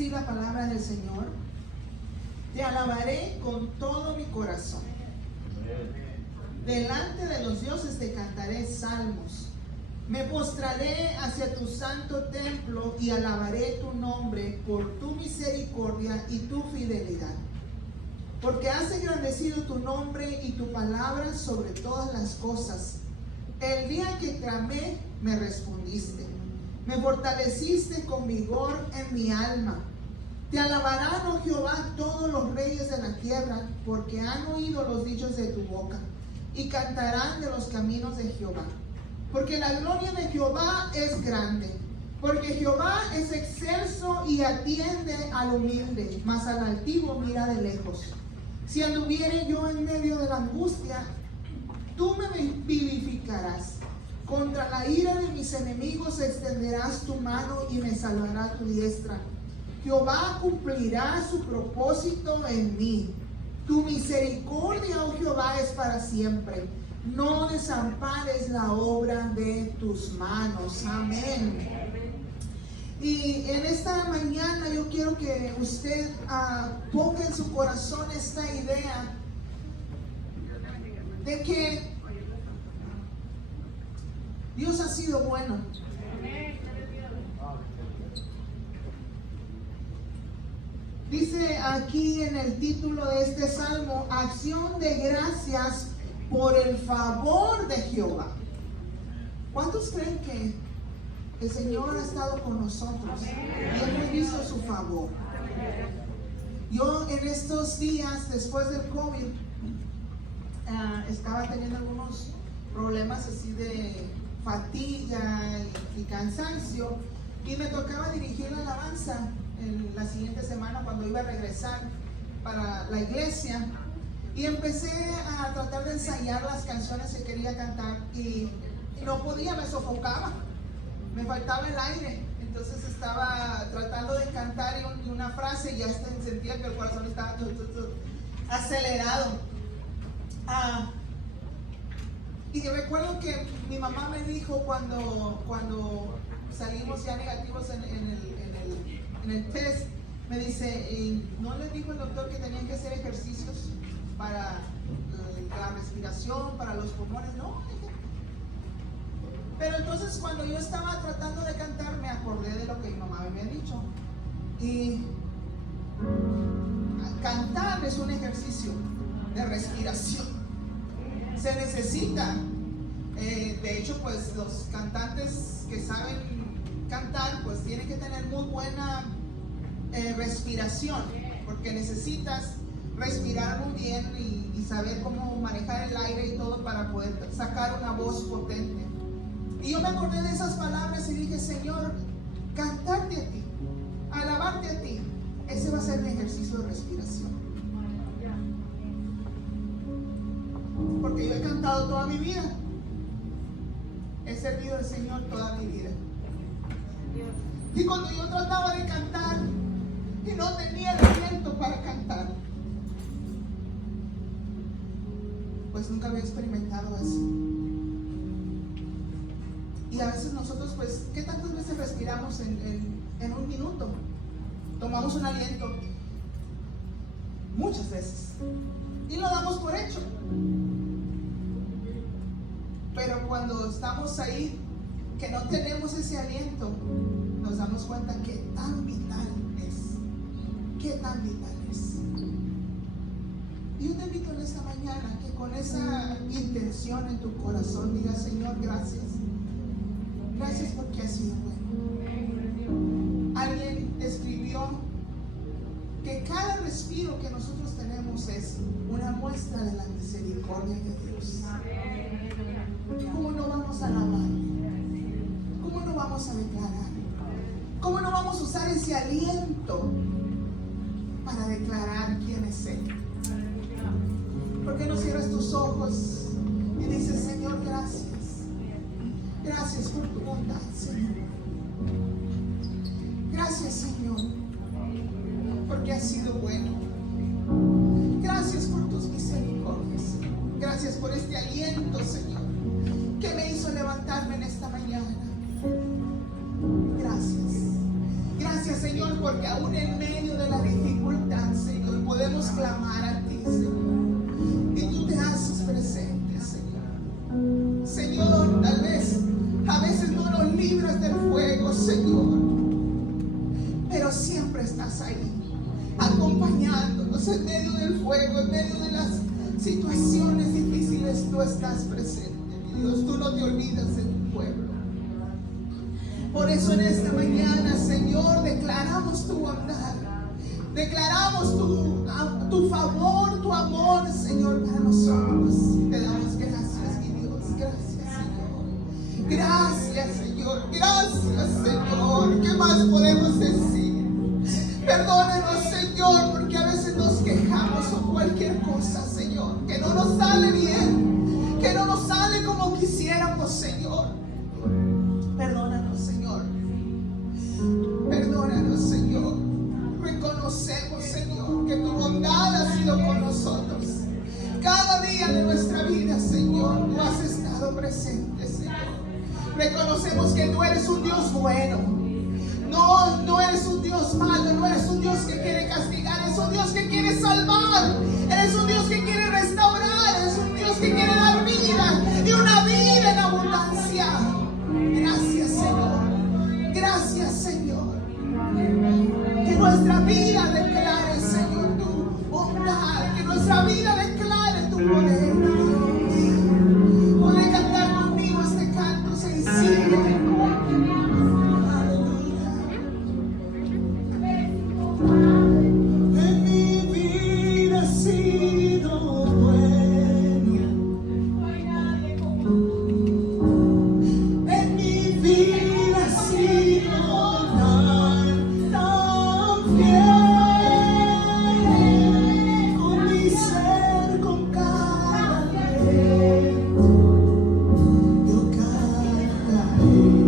decir la palabra del Señor. Te alabaré con todo mi corazón. Delante de los dioses te cantaré salmos. Me postraré hacia tu santo templo y alabaré tu nombre por tu misericordia y tu fidelidad. Porque has engrandecido tu nombre y tu palabra sobre todas las cosas. El día que clamé, me respondiste. Me fortaleciste con vigor en mi alma. Te alabarán, oh Jehová, todos los reyes de la tierra, porque han oído los dichos de tu boca, y cantarán de los caminos de Jehová. Porque la gloria de Jehová es grande, porque Jehová es excelso y atiende al humilde, mas al altivo mira de lejos. Si anduviere yo en medio de la angustia, tú me vivificarás. Contra la ira de mis enemigos extenderás tu mano y me salvará tu diestra. Jehová cumplirá su propósito en mí. Tu misericordia, oh Jehová, es para siempre. No desampares la obra de tus manos. Amén. Y en esta mañana yo quiero que usted ponga en su corazón esta idea de que Dios ha sido bueno. Dice aquí en el título de este salmo, acción de gracias por el favor de Jehová. ¿Cuántos creen que el Señor ha estado con nosotros y hemos visto su favor? Yo en estos días, después del COVID, estaba teniendo algunos problemas así de fatiga y cansancio, y me tocaba dirigir la alabanza en la siguiente semana cuando iba a regresar para la iglesia, y empecé a tratar de ensayar las canciones que quería cantar y no podía, me sofocaba, me faltaba el aire. Entonces estaba tratando de cantar y una frase, y ya sentía que el corazón estaba acelerado. Y recuerdo que mi mamá me dijo cuando salimos ya negativos en el test, me dice, ¿no les dijo el doctor que tenían que hacer ejercicios para la respiración, para los pulmones? No. Pero entonces cuando yo estaba tratando de cantar, me acordé de lo que mi mamá me había dicho. Y cantar es un ejercicio de respiración. Se necesita, de hecho, pues los cantantes que saben cantar, pues tienen que tener muy buena respiración, porque necesitas respirar muy bien y saber cómo manejar el aire y todo para poder sacar una voz potente. Y yo me acordé de esas palabras y dije, Señor, cantarte a ti, alabarte a ti, ese va a ser mi ejercicio de respiración. Porque yo he cantado toda mi vida, he servido al Señor toda mi vida. Y cuando yo trataba de cantar y no tenía el aliento para cantar, pues nunca había experimentado eso. Y a veces nosotros, pues, ¿qué tantas veces respiramos en un minuto? Tomamos un aliento muchas veces y lo damos por hecho. Pero cuando estamos ahí, que no tenemos ese aliento, nos damos cuenta que tan vital es. Qué tan vital es. Y yo te invito en esta mañana que con esa intención en tu corazón digas, Señor, gracias. Gracias porque has sido bueno. Alguien escribió que cada respiro que nosotros tenemos es una muestra de la misericordia de Dios. ¿Cómo no vamos a alabar? ¿Cómo no vamos a declarar? ¿Cómo no vamos a usar ese aliento para declarar quién es Él? ¿Por qué no cierras tus ojos y dices, Señor, gracias? Gracias por tu bondad, Señor. Gracias, Señor, porque has sido bueno. Gracias por tus misericordias. Gracias por este aliento, Señor, que me hizo levantarme en esta mañana. Gracias. Gracias, Señor, porque aún en medio de la dificultad, Señor, podemos clamar a ti, Señor. Y tú te haces presente, Señor. Señor, tal vez a veces no nos libras del fuego, Señor, pero siempre estás ahí, acompañándonos en medio del fuego, en medio de las situaciones difíciles. Tú estás presente, mi Dios. Tú no te olvidas de tu pueblo. Por eso en esta mañana, Señor, declaramos tu bondad, declaramos tu favor, tu amor, Señor, para nosotros. Te damos gracias, mi Dios. Gracias, Señor. Gracias, Señor. Gracias, Señor. ¿Qué más podemos decir? Perdónenos, Señor, porque a veces nos quejamos por cualquier cosa, Señor, que no nos sale bien, que no nos sale como quisiéramos, Señor. Perdónanos, Señor. Perdónanos, Señor. Reconocemos, Señor, que tu bondad ha sido con nosotros. Cada día de nuestra vida, Señor, tú has estado presente, Señor. Reconocemos que tú eres un Dios bueno. No eres un Dios malo, no eres un Dios que quiere castigar, eres un Dios que quiere salvar, eres un Dios que quiere restaurar, eres un Dios que quiere dar vida y una vida en abundancia. Gracias, Señor. Gracias, Señor. Que nuestra vida declare, Señor, tu bondad, que nuestra vida declare tu poder, Dios. Puede cantar conmigo este canto sencillo. Yo cantaré.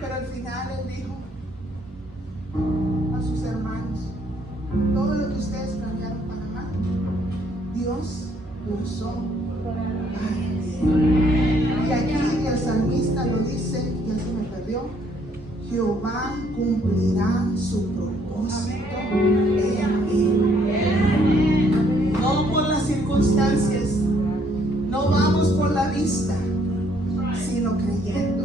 Pero al final él dijo a sus hermanos, todo lo que ustedes planearon para mal, Dios lo usó para bien. Y aquí el salmista lo dice, ya se me perdió, Jehová cumplirá su propósito en mí. No por las circunstancias, no vamos por la vista, sino creyendo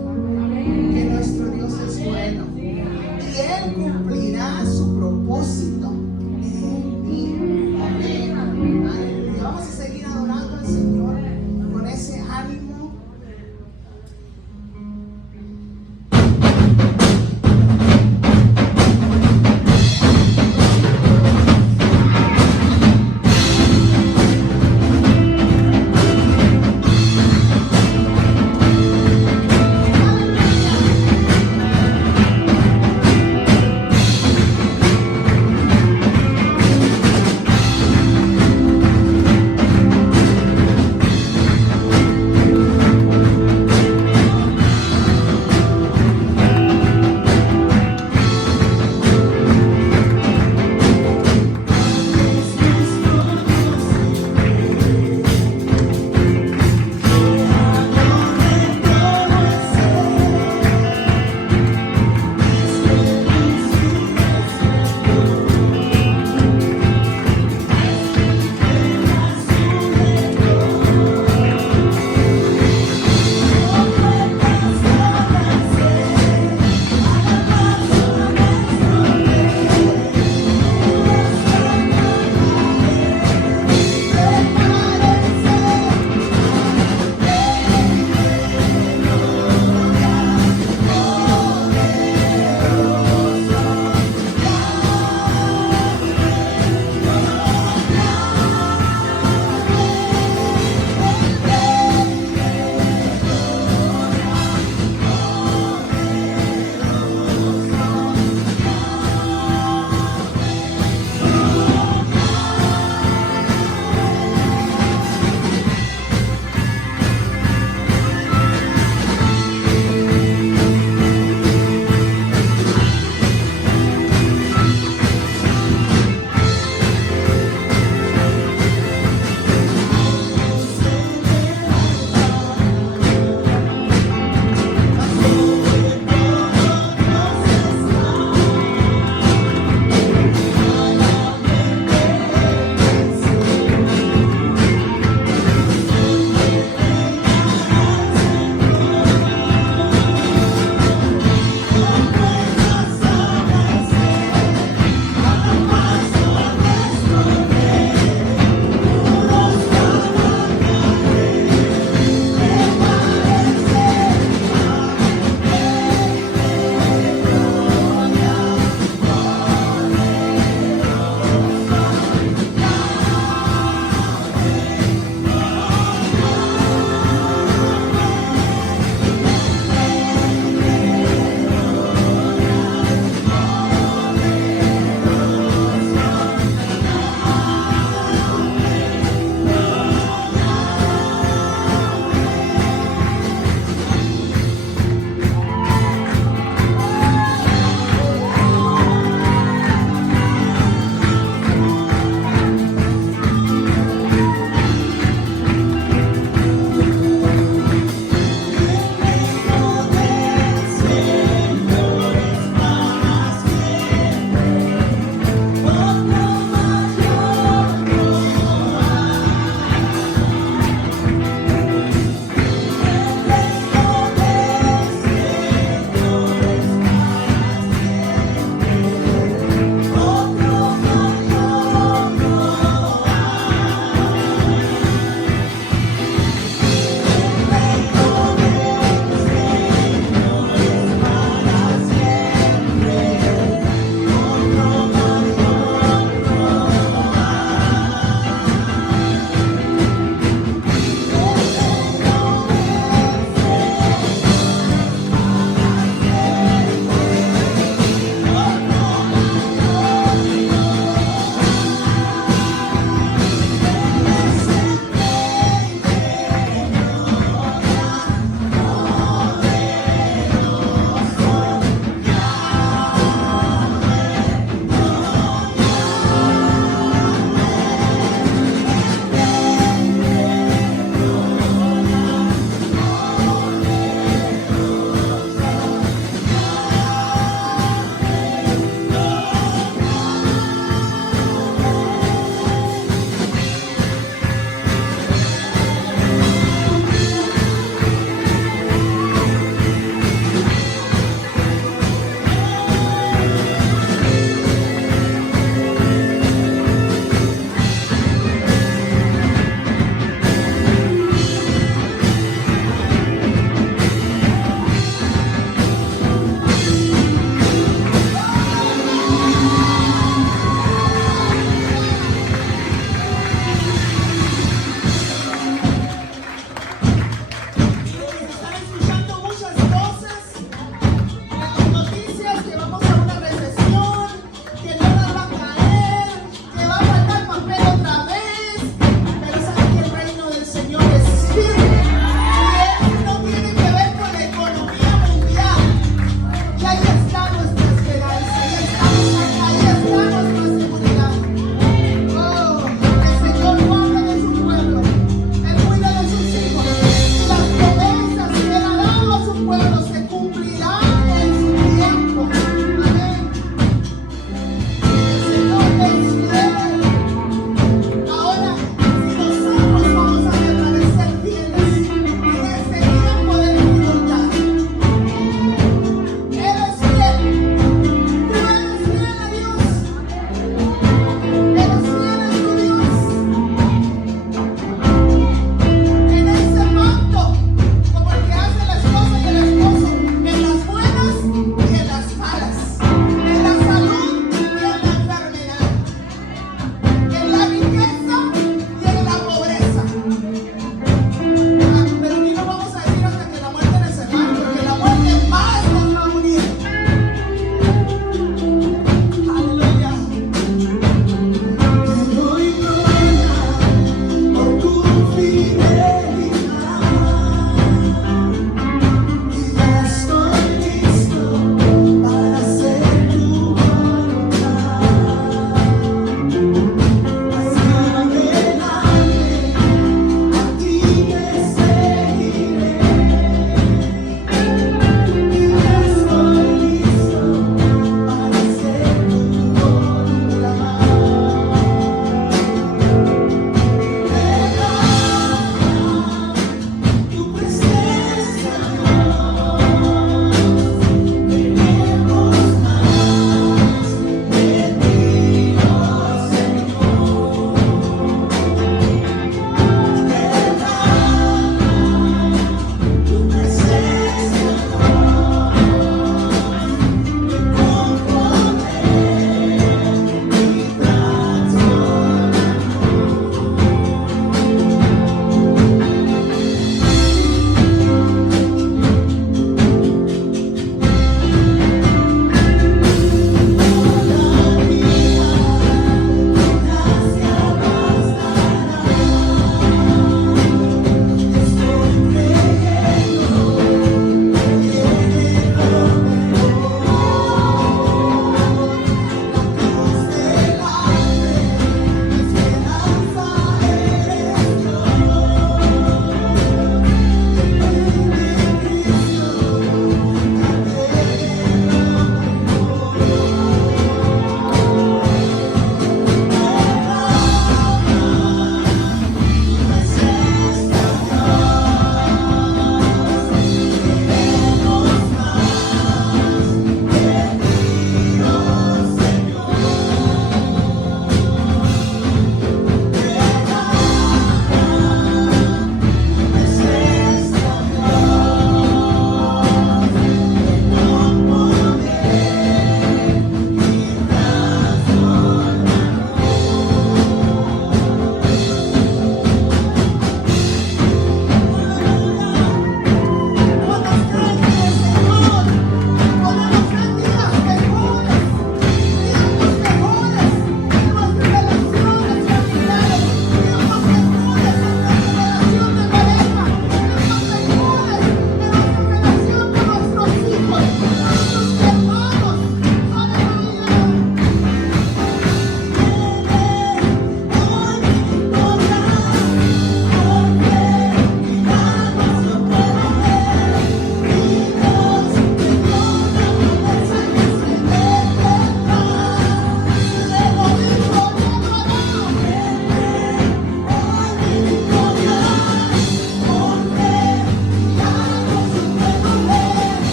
que nuestro Dios es bueno. Y Él cumplirá su propósito en mí. Amén. Aleluya. Vamos a seguir adorando al Señor con ese ánimo.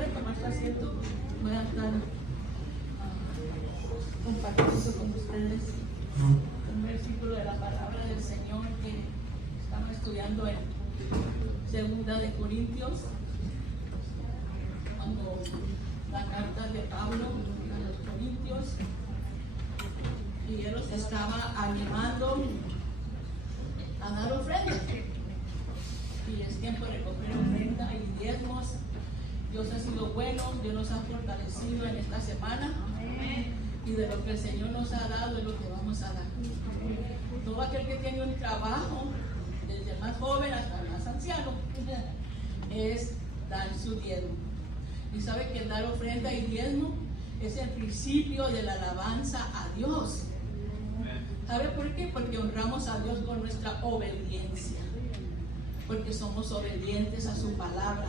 pueden tomar su asiento. Voy a estar compartiendo con ustedes un versículo de la palabra del Señor que estamos estudiando en Segunda de Corintios, cuando la carta de Pablo a los Corintios, y él los estaba animando a dar ofrendas. Y es tiempo de recoger ofrenda y diezmos. Dios ha sido bueno, Dios nos ha fortalecido en esta semana. Y de lo que el Señor nos ha dado es lo que vamos a dar. Todo aquel que tiene un trabajo, desde el más joven hasta el más anciano, es dar su diezmo. Y sabe que dar ofrenda y diezmo es el principio de la alabanza a Dios. ¿Sabe por qué? Porque honramos a Dios con nuestra obediencia. Porque somos obedientes a su palabra.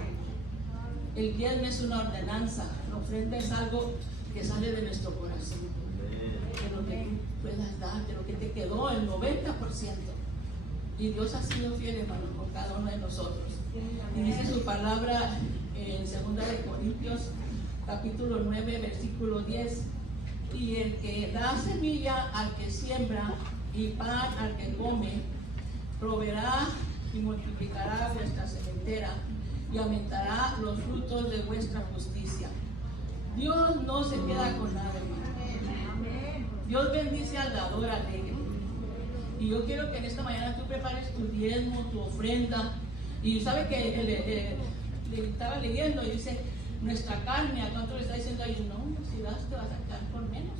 El diezmo es una ordenanza. La ofrenda es algo que sale de nuestro corazón. De lo que tú puedas dar, de lo que te quedó, el 90%. Y Dios ha sido fiel, hermano, con cada uno de nosotros. Y dice su palabra en 2 de Corintios, capítulo 9, versículo 10. Y el que da semilla al que siembra y pan al que come, proveerá y multiplicará vuestra sementera y aumentará los frutos de vuestra justicia. Dios no se queda con nada, hermano. Dios bendice al dador alegre. Y yo quiero que en esta mañana tú prepares tu diezmo, tu ofrenda. Y sabe que le estaba leyendo y dice, nuestra carne, ¿a cuánto le está diciendo ahí? No, si das te vas a quedar por menos.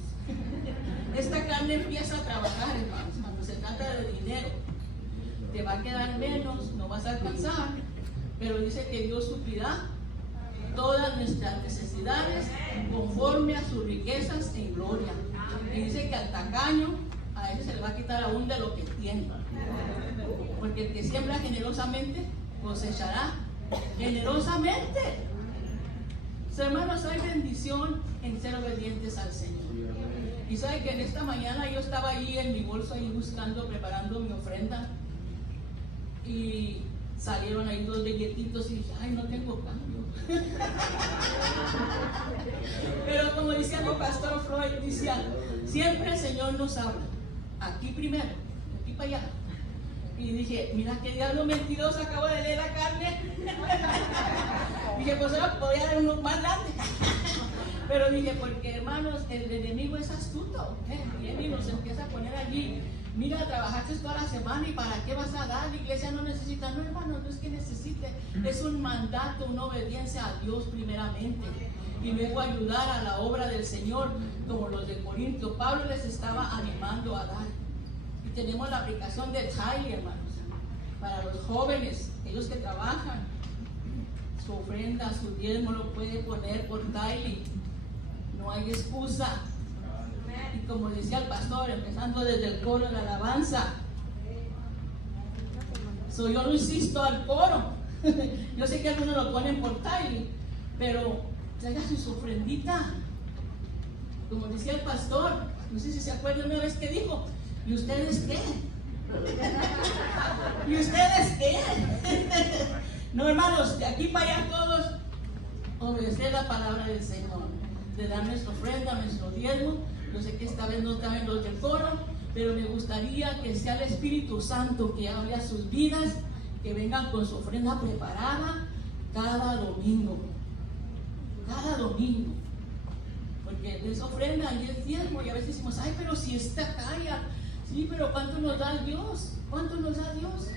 Esta carne empieza a trabajar, hermanos, cuando se trata de dinero. Te va a quedar menos, no vas a alcanzar, pero dice que Dios suplirá todas nuestras necesidades conforme a sus riquezas en gloria. Y dice que al tacaño, a ese se le va a quitar aún de lo que tiene. Porque el que siembra generosamente, cosechará generosamente. Hermanos, hay bendición en ser obedientes al Señor. Y sabe que en esta mañana yo estaba ahí en mi bolso, ahí buscando, preparando mi ofrenda. Y salieron ahí 2 billetitos y dije, ay, no tengo cambio. Pero como decía el pastor Floyd, decía, siempre el Señor nos habla. Aquí primero, aquí para allá. Y dije, mira qué diablo mentiroso, acabo de leer la carne. Dije, pues ahora voy a dar uno más grande. Pero dije, porque hermanos, el enemigo es astuto. Viene y nos empieza a poner allí. Mira, trabajaste toda la semana y ¿para qué vas a dar? La iglesia no necesita. No, hermano, no es que necesite. Es un mandato, una obediencia a Dios primeramente. Y luego ayudar a la obra del Señor, como los de Corinto. Pablo les estaba animando a dar. Y tenemos la aplicación de Tyler, hermanos, para los jóvenes, ellos que trabajan. Su ofrenda, su diezmo lo puede poner por Tyler. No hay excusa. Y como decía el pastor, empezando desde el coro de la alabanza, yo no insisto al coro. Yo sé que algunos lo ponen por Tyler, pero traiga su ofrendita. Como decía el pastor, no sé si se acuerdan una vez que dijo, ¿y ustedes qué? ¿Y ustedes qué? No, hermanos, de aquí para allá todos obedecer la palabra del Señor, de dar nuestra ofrenda, nuestro diezmo. Yo sé que esta vez no traen los del coro, pero me gustaría que sea el Espíritu Santo que hable a sus vidas, que vengan con su ofrenda preparada cada domingo. Cada domingo. Porque es ofrenda y es diezmo, y a veces decimos, ay, pero si esta calla, sí, pero ¿cuánto nos da Dios? ¿Cuánto nos da Dios?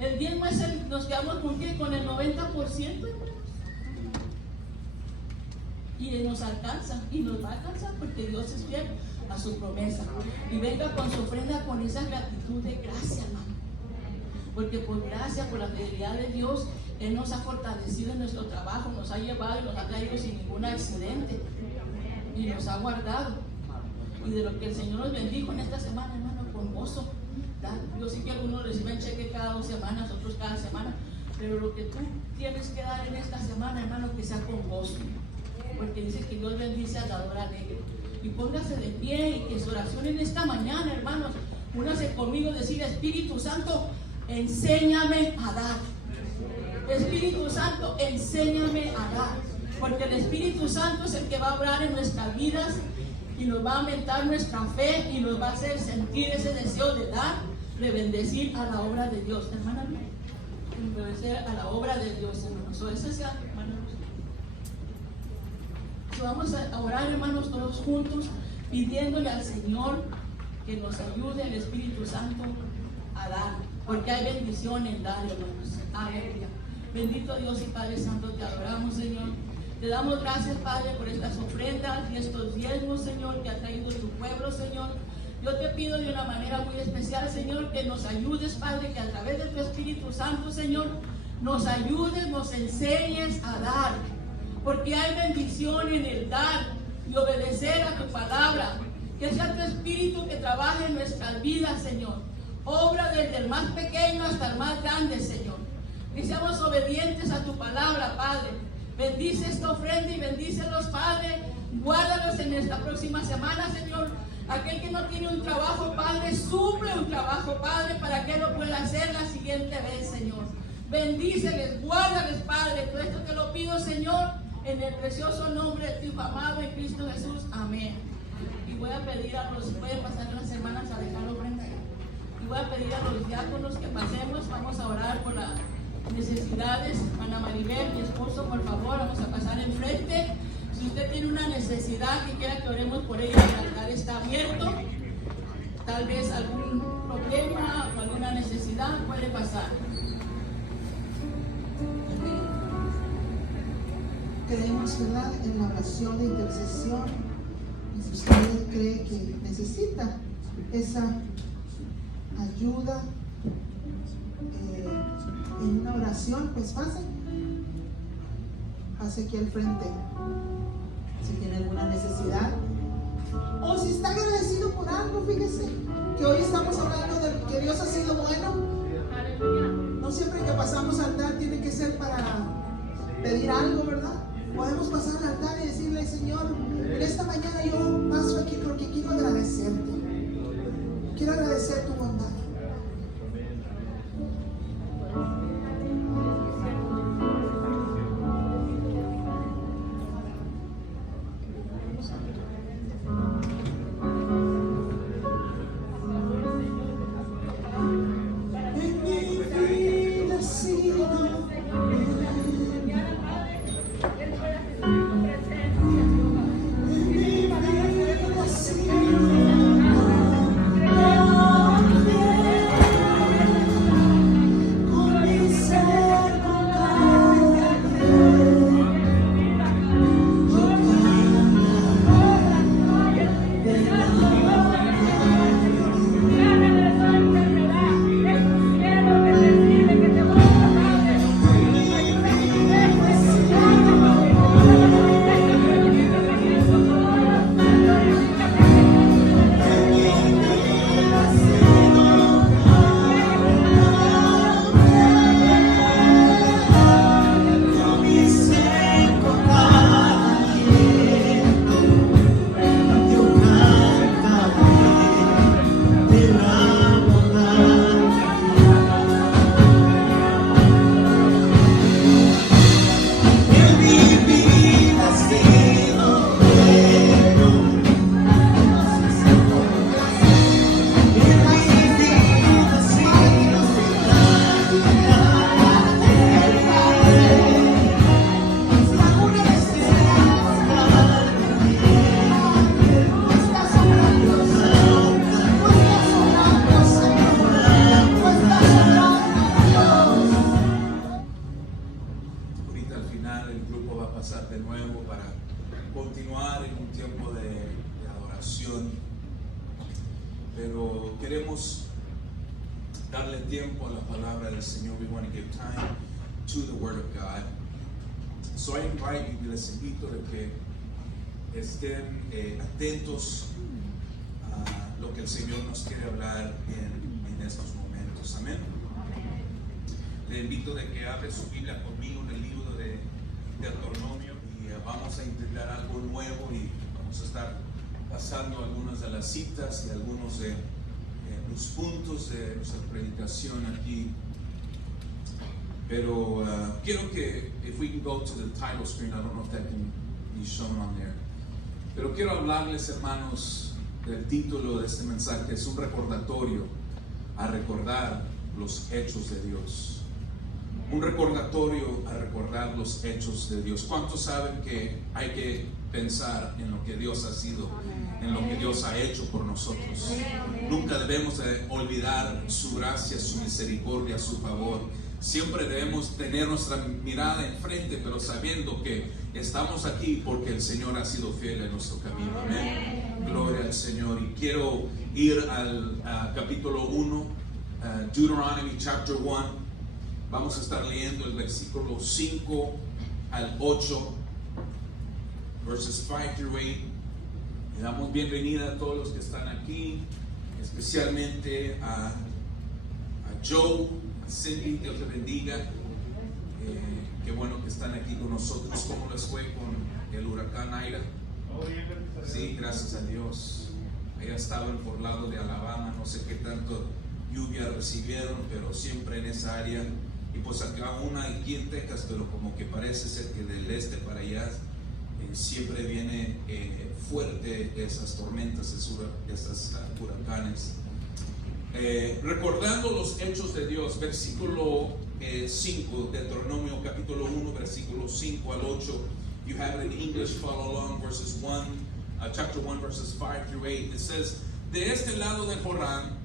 El diezmo es nos quedamos con el 90%, y nos alcanza, y nos va a alcanzar porque Dios es fiel a su promesa. Y venga con su ofrenda con esa gratitud de gracia, hermano. Porque por gracia, por la fidelidad de Dios, Él nos ha fortalecido en nuestro trabajo, nos ha llevado y nos ha traído sin ningún accidente. Y nos ha guardado. Y de lo que el Señor nos bendijo en esta semana, hermano, con gozo. Yo sé que algunos reciben cheque cada 2 semanas, otros cada semana. Pero lo que tú tienes que dar en esta semana, hermano, que sea con gozo. Porque dice que Dios bendice al dador alegre. Y póngase de pie y que su oración en esta mañana, hermanos, únase conmigo, decir, Espíritu Santo, enséñame a dar. Espíritu Santo, enséñame a dar. porque el Espíritu Santo es el que va a obrar en nuestras vidas y nos va a aumentar nuestra fe y nos va a hacer sentir ese deseo de dar, de bendecir a la obra de Dios, hermana, de obedecer a la obra de Dios, hermanos. Vamos a orar, hermanos, todos juntos, pidiéndole al Señor que nos ayude el Espíritu Santo a dar, porque hay bendición en dar, hermanos. Aleluya. Bendito Dios y Padre Santo, te adoramos, Señor. Te damos gracias, Padre, por estas ofrendas y estos diezmos, Señor, que ha traído tu pueblo, Señor. Yo te pido de una manera muy especial, Señor, que nos ayudes, Padre, que a través de tu Espíritu Santo, Señor, nos ayudes, nos enseñes a dar, porque hay bendición en el dar y obedecer a tu palabra. Que sea tu Espíritu que trabaje en nuestras vidas, Señor. Obra desde el más pequeño hasta el más grande, Señor. Que seamos obedientes a tu palabra, Padre. Bendice esta ofrenda y bendícelos, Padre. Guárdalos en esta próxima semana, Señor. Aquel que no tiene un trabajo, Padre, suple un trabajo, Padre, para que lo pueda hacer la siguiente vez, Señor. Bendíceles, guárdales, Padre. Todo esto te lo pido, Señor, en el precioso nombre de tu Hijo amado en Cristo Jesús. Amén. Y voy a pedir a los, pueden pasar las hermanas a dejar ofrenda. Y voy a pedir a los diáconos que pasemos. Vamos a orar por las necesidades. Ana Maribel, mi esposo, por favor, vamos a pasar enfrente. Si usted tiene una necesidad que quiera que oremos por ella, el altar está abierto. Tal vez algún problema o alguna necesidad puede pasar. Creemos, ¿verdad?, en la oración de intercesión. Y si usted cree que necesita esa ayuda en una oración, pues pase aquí al frente. Si tiene alguna necesidad o si está agradecido por algo, fíjese que hoy estamos hablando de que Dios ha sido bueno. No siempre que pasamos al altar tiene que ser para pedir algo, ¿verdad? Podemos pasar al altar y decirle: Señor, en esta mañana yo paso aquí porque quiero agradecerte, quiero agradecer tu bondad. Pero queremos darle tiempo a la palabra del Señor. We want to give time to the Word of God. So I invite you, les invito a que estén atentos a lo que el Señor nos quiere hablar en estos momentos. Amén. Le invito a que abre su Biblia conmigo en el libro de Deuteronomio y vamos a integrar algo nuevo y vamos a estar pasando algunas de las citas y algunos de los puntos de nuestra predicación aquí Pero quiero que, if we can go to the title screen, I don't know if that can be shown on there. Pero quiero hablarles, hermanos, del título de este mensaje. Es un recordatorio a recordar los hechos de Dios. Un recordatorio a recordar los hechos de Dios. ¿Cuántos saben que hay que pensar en lo que Dios ha sido, en lo que Dios ha hecho por nosotros? Nunca debemos de olvidar su gracia, su misericordia, su favor. Siempre debemos tener nuestra mirada enfrente, pero sabiendo que estamos aquí porque el Señor ha sido fiel en nuestro camino. Amén. Gloria al Señor. Y quiero ir al capítulo 1, Deuteronomy chapter 1. Vamos a estar leyendo el versículo 5 al 8, verses 5 through 8. Le damos bienvenida a todos los que están aquí, especialmente a Joe, a Cindy, Dios te bendiga. Qué bueno que están aquí con nosotros. ¿Cómo les fue con el huracán Aida? Sí, gracias a Dios. Allá estaban por lado de Alabama, no sé qué tanto lluvia recibieron, pero siempre en esa área. Y pues acá una aquí en Texas, pero como que parece ser que del este para allá siempre viene fuerte esas tormentas, esos huracanes. Recordando los hechos de Dios, versículo 5, Deuteronomio capítulo 1, versículo 5 al 8. You have it in English, follow along, verses 1, chapter 1, verses 5 through 8. It says, de este lado de Jordán,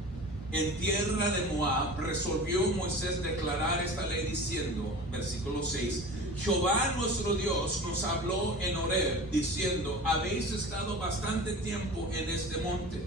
en tierra de Moab, resolvió Moisés declarar esta ley diciendo, versículo 6, Jehová nuestro Dios nos habló en Horeb diciendo, habéis estado bastante tiempo en este monte.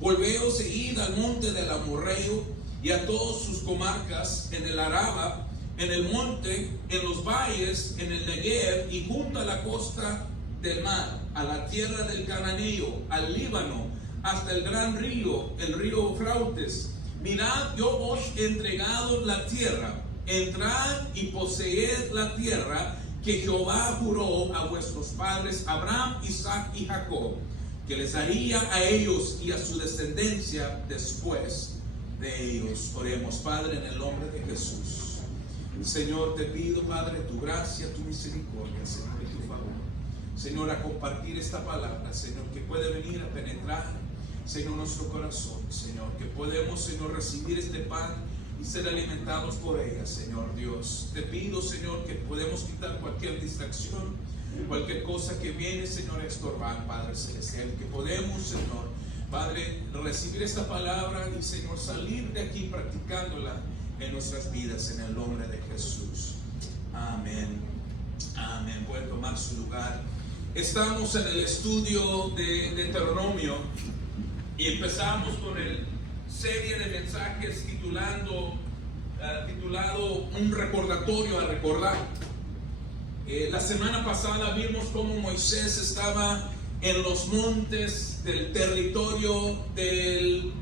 Volveos e id al monte del Amorreo y a todas sus comarcas, en el Araba, en el monte, en los valles, en el Negev y junto a la costa del mar, a la tierra del Cananeo, al Líbano, hasta el gran río, el río Eufrates. Mirad, yo os he entregado la tierra. Entrad y poseed la tierra que Jehová juró a vuestros padres Abraham, Isaac y Jacob, que les daría a ellos y a su descendencia después de ellos. Oremos. Padre, en el nombre de Jesús. Señor, te pido, Padre, tu gracia, tu misericordia, Señor, y tu favor. Señor, a compartir esta palabra, Señor, que puede venir a penetrar, Señor, nuestro corazón, Señor, que podemos, Señor, recibir este pan y ser alimentados por ella, Señor Dios. Te pido, Señor, que podemos quitar cualquier distracción, cualquier cosa que viene, Señor, a estorbar, Padre Celestial, que podemos, Señor, Padre, recibir esta palabra y, Señor, salir de aquí practicándola en nuestras vidas, en el nombre de Jesús. Amén. Amén. Puede tomar su lugar. Estamos en el estudio de Deuteronomio y empezamos con el serie de mensajes titulado Un recordatorio a recordar. La semana pasada vimos cómo Moisés estaba en los montes del territorio del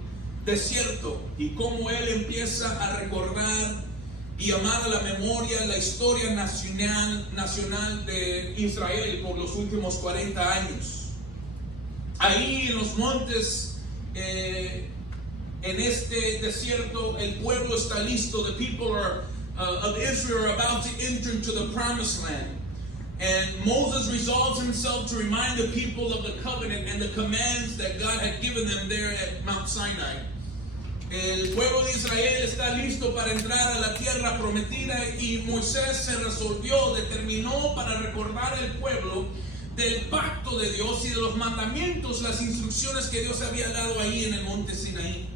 desierto y cómo él empieza a recordar y llamar a la memoria la historia nacional de Israel por los últimos 40 años. Ahí en los montes, en este desierto, el pueblo está listo. The people of Israel are about to enter into the promised land. And Moses resolves himself to remind the people of the covenant and the commands that God had given them there at Mount Sinai. El pueblo de Israel está listo para entrar a la tierra prometida y Moisés se determinó para recordar al pueblo del pacto de Dios y de los mandamientos, las instrucciones que Dios había dado ahí en el monte Sinaí.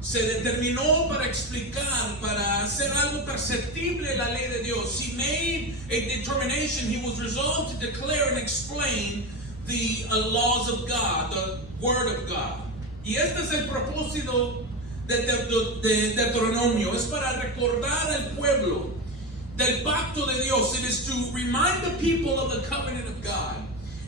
Se determinó para explicar, para hacer algo perceptible la ley de Dios. He made a determination. He was resolved to declare and explain the laws of God, the word of God. Y este es el propósito de Deuteronomio. Es para recordar al pueblo del pacto de Dios. It is to remind the people of the covenant of God.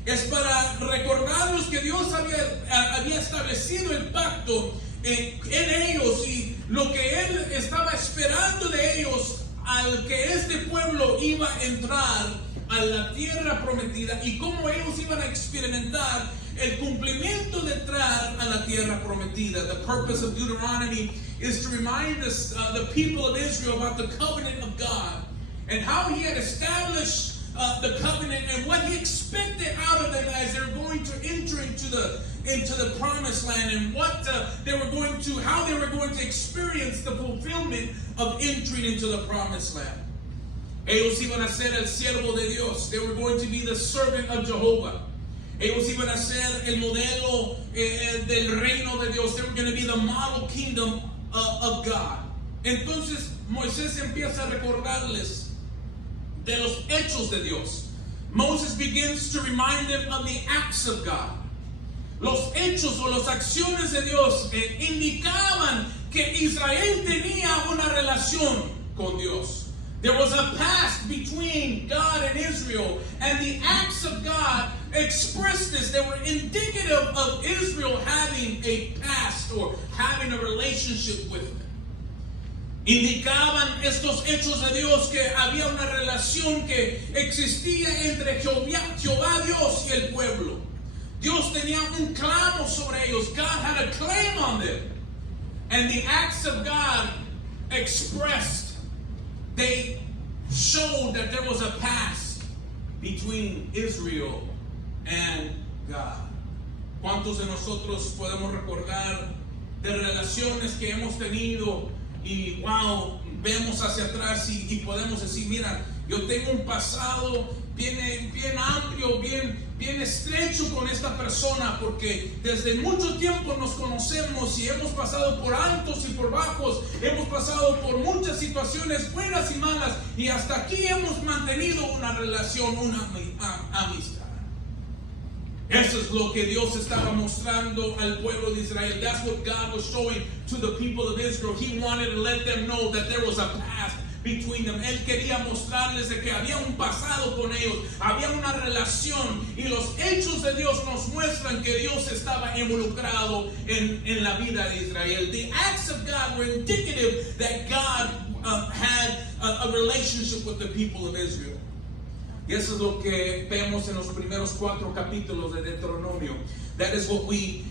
Es para recordarlos que Dios había establecido el pacto en ellos y lo que Él estaba esperando de ellos al que este pueblo iba a entrar a la tierra prometida y cómo ellos iban a experimentar el cumplimiento de entrar a la tierra prometida. The purpose of Deuteronomy is to remind us, the people of Israel, about the covenant of God and how He had established the covenant and what He expected out of them as they're going to enter into the promised land, and what how they were going to experience the fulfillment of entering into the promised land. Ellos iban a ser el siervo de Dios. They were going to be the servant of Jehovah. Ellos iban a ser el modelo del reino de Dios. They were going to be the model kingdom of God. Entonces Moisés empieza a recordarles de los hechos de Dios. Moses begins to remind them of the acts of God. Los hechos o las acciones de Dios indicaban que Israel tenía una relación con Dios. There was a past between God and Israel, and the acts of God expressed this. They were indicative of Israel having a past or having a relationship with Him. Indicaban estos hechos de Dios que había una relación que existía entre Jehová Dios y el pueblo. Dios tenía un clamo sobre ellos. God had a claim on them. And the acts of God expressed, they showed that there was a past between Israel and God. ¿Cuántos de nosotros podemos recordar de relaciones que hemos tenido y wow, vemos hacia atrás y podemos decir, mira, yo tengo un pasado bien amplio, bien estrecho con esta persona, porque desde mucho tiempo nos conocemos y hemos pasado por altos y por bajos, hemos pasado por muchas situaciones buenas y malas, y hasta aquí hemos mantenido una relación, una amistad. Eso es lo que Dios estaba mostrando al pueblo de Israel. That's what God was showing to the people of Israel. He wanted to let them know that there was a past between them. Él quería mostrarles de que había un pasado con ellos, había una relación, y los hechos de Dios nos muestran que Dios estaba involucrado en la vida de Israel. The acts of God were indicative that God had a relationship with the people of Israel. Y eso es lo que vemos en los primeros 4 capítulos de Deuteronomio. That is what we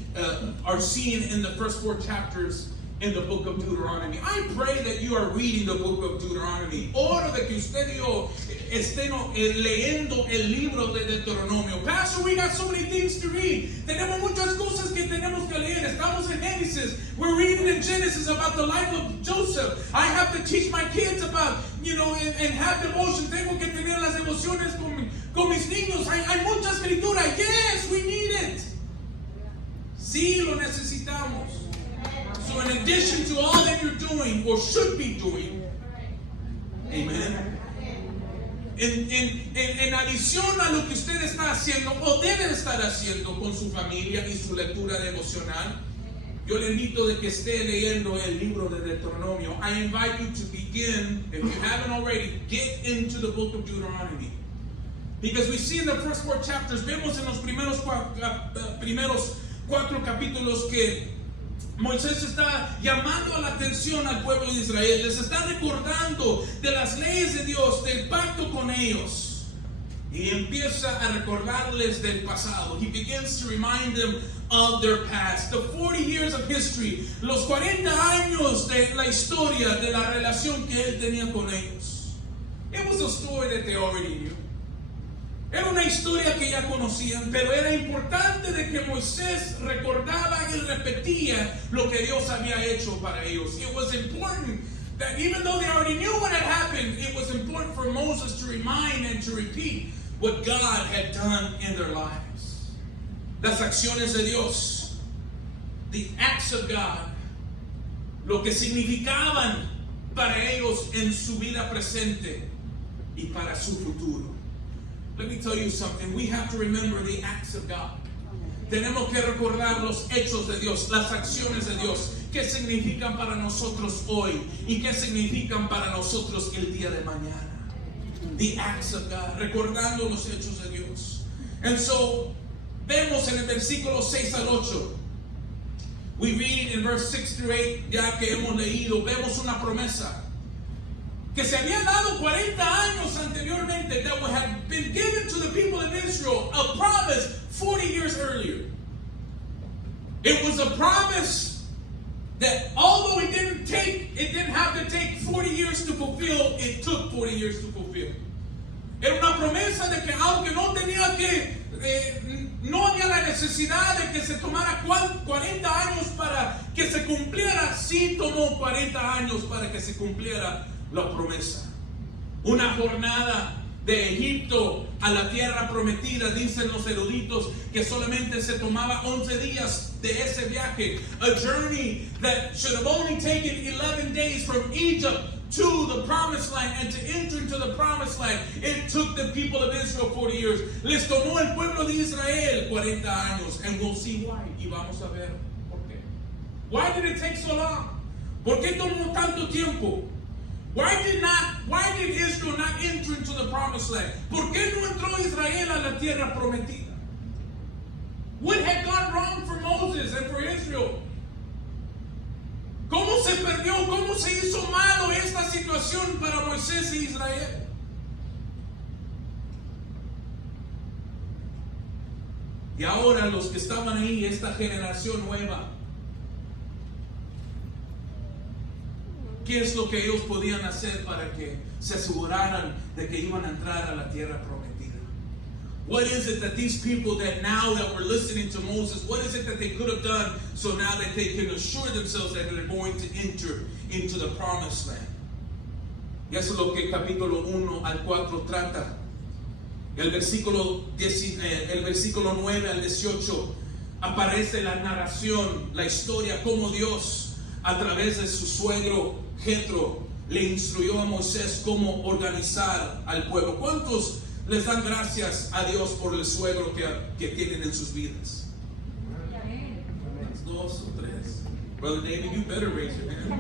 are seeing in the first 4 chapters in the book of Deuteronomy. I pray that you are reading the book of Deuteronomy. Oro de que usted y yo estén leyendo el libro de Deuteronomio. Pastor, we got so many things to read. Tenemos muchas cosas que tenemos que leer. Estamos en Genesis. We're reading in Genesis about the life of Joseph. I have to teach my kids about, and have devotion. Tengo que tener las devociones con mis niños. Hay mucha escritura. Yes, we need it. Sí, lo necesitamos. So in addition to all that you're doing or should be doing, amen, en adición a lo que usted está haciendo o debe estar haciendo con su familia y su lectura devocional, yo le invito de que esté leyendo el libro de Deuteronomio. I invite you to begin, if you haven't already, get into the book of Deuteronomy. Because we see in the first 4 chapters, vemos en los primeros 4 capítulos que Moisés está llamando a la atención al pueblo de Israel, les está recordando de las leyes de Dios, del pacto con ellos, y empieza a recordarles del pasado. He begins to remind them of their past, the 40 years of history, los 40 años de la historia, de la relación que él tenía con ellos. It was a story that they already knew. Era una historia que ya conocían, pero era importante de que Moisés recordaba y repetía lo que Dios había hecho para ellos. It was important that even though they already knew what had happened, it was important for Moses to remind and to repeat what God had done in their lives. Las acciones de Dios, the acts of God, lo que significaban para ellos en su vida presente y para su futuro. Let me tell you something. We have to remember the acts of God. Tenemos que recordar los hechos de Dios, las acciones de Dios, qué significan para nosotros hoy y qué significan para nosotros el día de mañana. The acts of God, recordando los hechos de Dios. And so, vemos en el versículo 6 al 8. We read in verse 6 through 8, ya que hemos leído, vemos una promesa que se había dado 40 años anteriormente, that would have been given to the people of Israel, a promise 40 years earlier. It was a promise that although it didn't have to take 40 years to fulfill, it took 40 years to fulfill. Era una promesa de que aunque no tenía que, no había la necesidad de que se tomara 40 años para que se cumpliera, sí tomó 40 años para que se cumpliera la promesa. Una jornada de Egipto a la tierra prometida, dicen los eruditos, que solamente se tomaba 11 días de ese viaje. A journey that should have only taken 11 days from Egypt to the promised land, and to enter into the promised land, it took the people of Israel 40 years. Les tomó el pueblo de Israel 40 años, and we'll see why. Y vamos a ver por qué. Why did it take so long? ¿Por qué tomó tanto tiempo? Why did Israel not enter into the promised land? ¿Por qué no entró Israel a la tierra prometida? What had gone wrong for Moses and for Israel? ¿Cómo se perdió? ¿Cómo se hizo malo esta situación para Moisés e Israel? Y ahora los que estaban ahí, esta generación nueva, ¿qué es lo que ellos podían hacer para que se aseguraran de que iban a entrar a la tierra prometida? What is it that these people that now that were listening to Moses, what is it that they could have done so now that they can assure themselves that they're going to enter into the promised land? Y eso es lo que capítulo 1 al 4 trata. El versículo 9 al 18 aparece la narración, la historia, cómo Dios a través de su suegro Jetro le instruyó a Moisés cómo organizar al pueblo. ¿Cuántos les dan gracias a Dios por el suegro que tienen en sus vidas? Dos o tres. Brother David, you better raise your hand.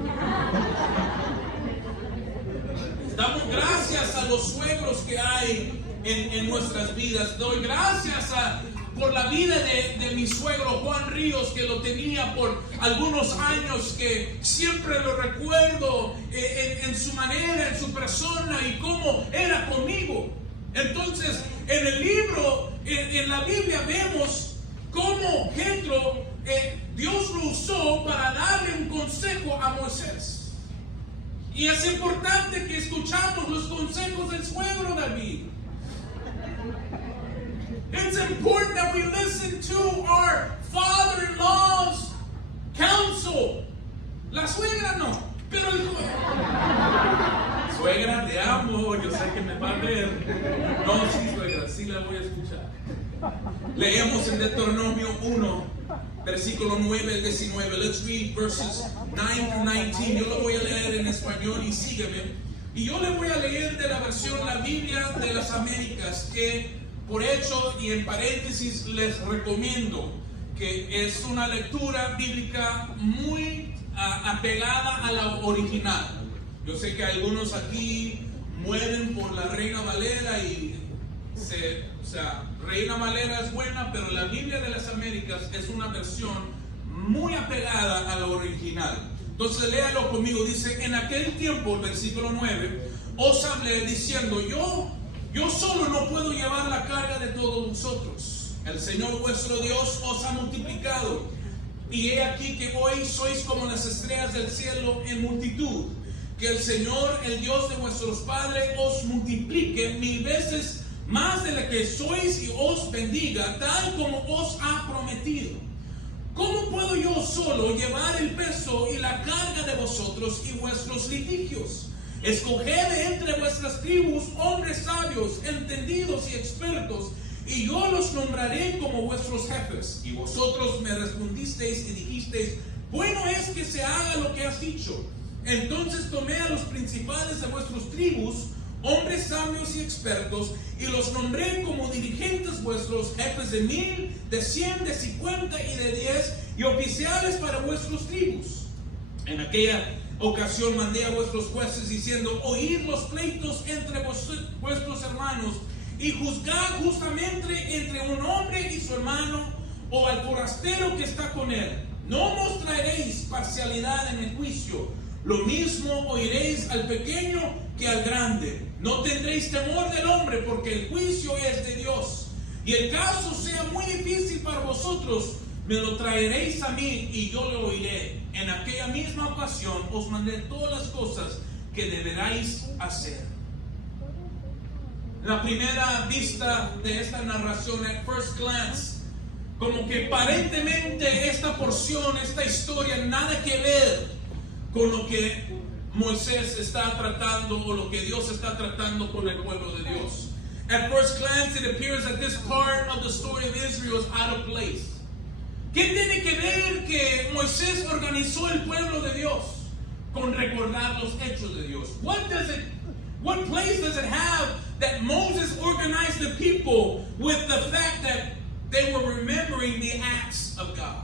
Damos gracias a los suegros que hay en nuestras vidas. Doy gracias por la vida de mi suegro Juan Ríos, que lo tenía por algunos años, que siempre lo recuerdo en su manera, en su persona y cómo era conmigo. Entonces, en el libro, en la Biblia vemos cómo Jetro, Dios lo usó para darle un consejo a Moisés. Y es importante que escuchamos los consejos del suegro David. It's important that we listen to our father-in-law's counsel. La suegra no, pero el suegra, te amo, yo sé que me va a ver. No, sí, suegra, sí la voy a escuchar. Leemos en Deuteronomio 1, versículo 9 al 19. Let's read verses 9 through 19. Yo lo voy a leer en español y sígueme. Y yo le voy a leer de la versión La Biblia de las Américas, que por hecho y en paréntesis les recomiendo, que es una lectura bíblica muy apegada a la original. Yo sé que algunos aquí mueren por la Reina Valera y Reina Valera es buena, pero la Biblia de las Américas es una versión muy apegada a la original. Entonces léalo conmigo. Dice: en aquel tiempo, el versículo 9, os hablé diciendo, yo solo no puedo llevar la carga de todos vosotros. El Señor vuestro Dios os ha multiplicado, y he aquí que hoy sois como las estrellas del cielo en multitud. Que el Señor, el Dios de vuestros padres, os multiplique 1000 veces más de la que sois y os bendiga, tal como os ha prometido. ¿Cómo puedo yo solo llevar el peso y la carga de vosotros y vuestros litigios? Escoged entre vuestras tribus hombres sabios, entendidos y expertos, y yo los nombraré como vuestros jefes. Y vosotros me respondisteis y dijisteis: bueno es que se haga lo que has dicho. Entonces tomé a los principales de vuestras tribus, hombres sabios y expertos, y los nombré como dirigentes vuestros, jefes de 1000, de 100, de 50 y de 10, y oficiales para vuestras tribus. En aquella ocasión mandé a vuestros jueces diciendo: oíd los pleitos entre vuestros hermanos y juzgad justamente entre un hombre y su hermano, o al forastero que está con él. No mostraréis parcialidad en el juicio. Lo mismo oiréis al pequeño que al grande. No tendréis temor del hombre, porque el juicio es de Dios. Y el caso sea muy difícil para vosotros, me lo traeréis a mí y yo lo oiré. En aquella misma ocasión os mandé todas las cosas que deberáis hacer. La primera vista de esta narración, at first glance, como que aparentemente esta porción, esta historia, nada que ver con lo que Moisés está tratando o lo que Dios está tratando con el pueblo de Dios. At first glance, it appears that this part of the story of Israel is out of place. ¿Qué tiene que ver que Moisés organizó el pueblo de Dios con recordar los hechos de Dios? What place does it have that Moses organized the people with the fact that they were remembering the acts of God?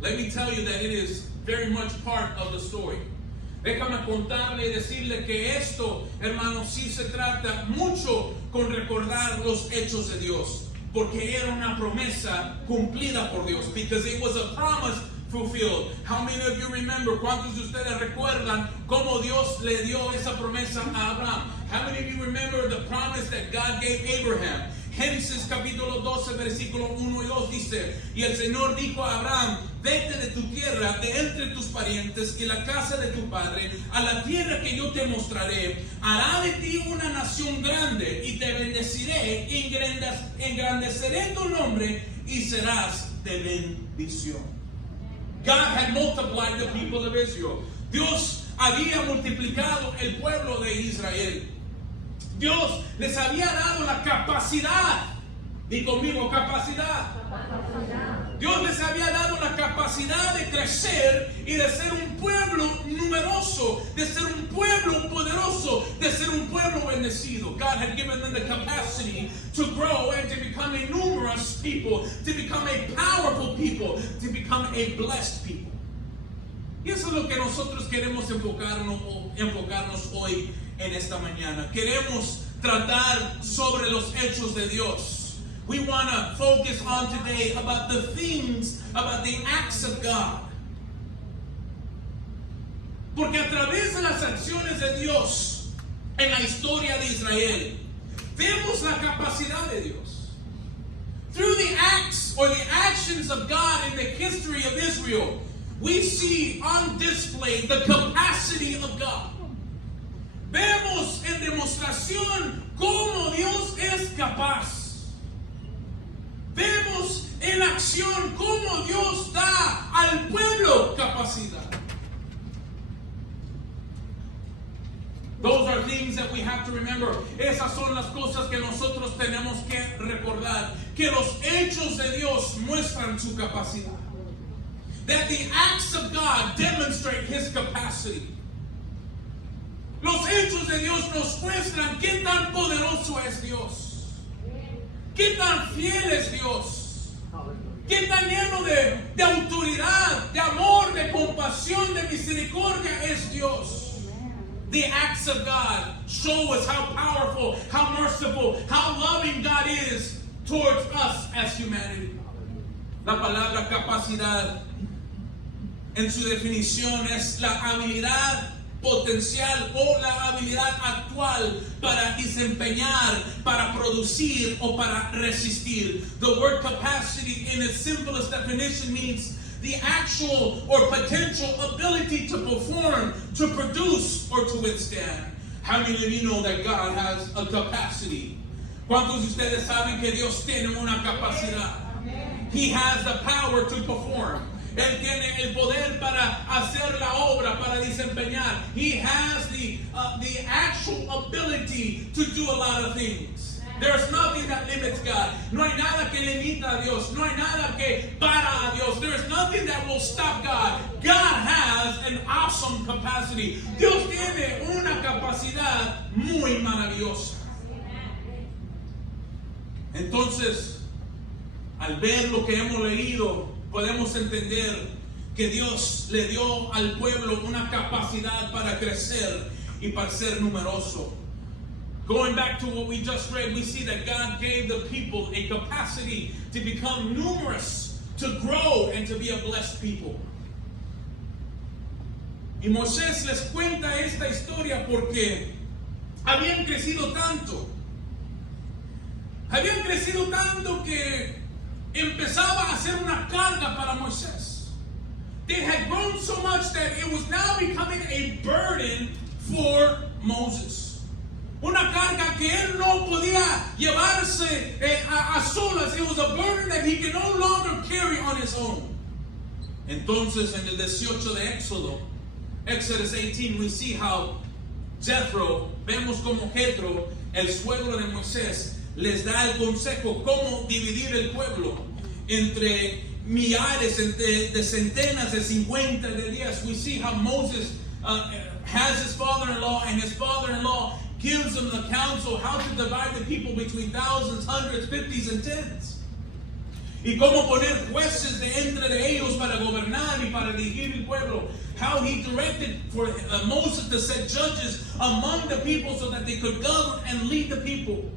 Let me tell you that it is very much part of the story. Déjame contarle y decirle que esto, hermanos, sí se trata mucho con recordar los hechos de Dios, porque era una promesa cumplida por Dios, because it was a promise fulfilled. How many of you remember? ¿Cuántos de ustedes recuerdan cómo Dios le dio esa promesa a Abraham? How many of you remember the promise that God gave Abraham? Génesis capítulo 12, versículo 1 y 2 dice: y el Señor dijo a Abraham, vete de tu tierra, de entre tus parientes y la casa de tu padre, a la tierra que yo te mostraré. Hará de ti una nación grande y te bendeciré, engrandeceré tu nombre y serás de bendición. God had multiplied the people of Israel. Dios había multiplicado el pueblo de Israel. Dios les había dado la capacidad, y conmigo capacidad. Dios les había dado la capacidad de crecer y de ser un pueblo numeroso, de ser un pueblo poderoso, de ser un pueblo bendecido. God had given them the capacity to grow and to become a numerous people, to become a powerful people, to become a blessed people. Y eso es lo que nosotros queremos enfocarnos hoy en esta mañana. Queremos tratar sobre los hechos de Dios. We want to focus on today about the things, about the acts of God. Porque a través de las acciones de Dios en la historia de Israel, vemos la capacidad de Dios. Through the acts or the actions of God in the history of Israel, we see on display the capacity of God. Vemos en demostración cómo Dios es capaz. Vemos en acción cómo Dios da al pueblo capacidad. Those are things that we have to remember. Esas son las cosas que nosotros tenemos que recordar. Que los hechos de Dios muestran su capacidad. That the acts of God demonstrate His capacity. Los hechos de Dios nos muestran qué tan poderoso es Dios. Qué tan fiel es Dios. Qué tan lleno de autoridad, de amor, de compasión, de misericordia es Dios. The acts of God show us how powerful, how merciful, how loving God is towards us as humanity. La palabra capacidad en su definición es la habilidad potencial o la habilidad actual para desempeñar, para producir o para resistir. The word capacity in its simplest definition means the actual or potential ability to perform, to produce, or to withstand. How many of you know that God has a capacity? ¿Cuántos de ustedes saben que Dios tiene una capacidad? He has the power to perform. Él tiene el poder para hacer la obra, para desempeñar. He has the actual ability to do a lot of things. There's nothing that limits God. No hay nada que limita a Dios. No hay nada que para a Dios. There is nothing that will stop God. God has an awesome capacity. Dios tiene una capacidad muy maravillosa. Entonces, al ver lo que hemos leído, podemos entender que Dios le dio al pueblo una capacidad para crecer y para ser numeroso. Going back to what we just read, we see that God gave the people a capacity to become numerous, to grow, and to be a blessed people. Y Moisés les cuenta esta historia porque habían crecido tanto. Habían crecido tanto que empezaba a ser una carga para Moisés. They had grown so much that it was now becoming a burden for Moses. Una carga que él no podía llevarse a solas. It was a burden that he could no longer carry on his own. Entonces en el 18 de Éxodo, Exodus 18, we see how Jethro, vemos como Jethro, el suegro de Moisés, les da el consejo cómo dividir el pueblo entre millares, de centenas, de 50, de días. We see how Moses has his father-in-law, and his father-in-law gives him the counsel how to divide the people between thousands, hundreds, fifties, and tens. Y cómo poner jueces de entre de ellos para gobernar y para dirigir el pueblo. How he directed for Moses to set judges among the people so that they could govern and lead the people.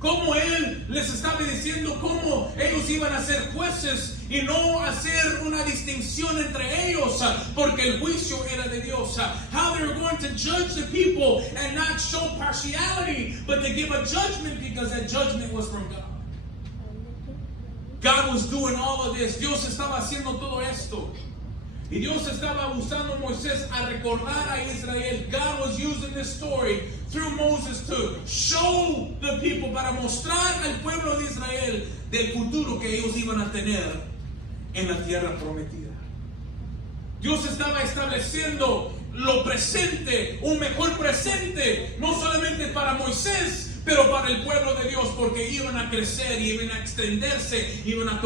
Cómo él les estaba diciendo cómo ellos iban a ser jueces y no hacer una distinción entre ellos, porque el juicio era de Dios. How they were going to judge the people and not show partiality, but to give a judgment because that judgment was from God. God was doing all of this. Dios estaba haciendo todo esto. Y Dios estaba usando a Moisés a recordar a Israel. God was using this story through Moses to show the people, para mostrar al pueblo de Israel del futuro que ellos iban a tener en la tierra prometida. Dios estaba estableciendo lo presente, un mejor presente, no solamente para Moisés, pero para el pueblo de Dios, porque iban a crecer, iban a extenderse, iban a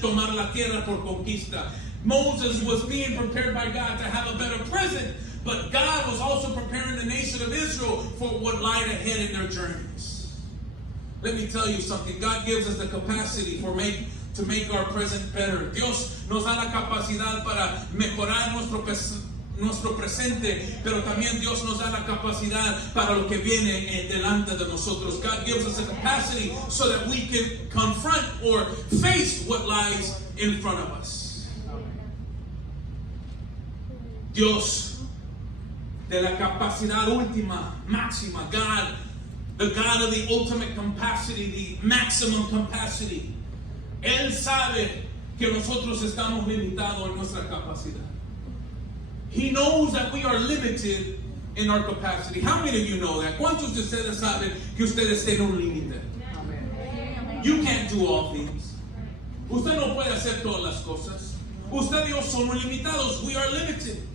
tomar la tierra por conquista. Moses was being prepared by God to have a better present, but God was also preparing the nation of Israel for what lied ahead in their journeys. Let me tell you something. God gives us the capacity to make our present better. Dios nos da la capacidad para mejorar nuestro presente, pero también Dios nos da la capacidad para lo que viene delante de nosotros. God gives us a capacity so that we can confront or face what lies in front of us. Dios de la capacidad última, máxima, God, the God of the ultimate capacity, the maximum capacity. Él sabe que nosotros estamos limitados en nuestra capacidad. He knows that we are limited in our capacity. How many of you know that? ¿Cuántos de ustedes saben que ustedes tienen un límite? You can't do all things. Usted no puede hacer todas las cosas. Usted y yo somos limitados. We are limited.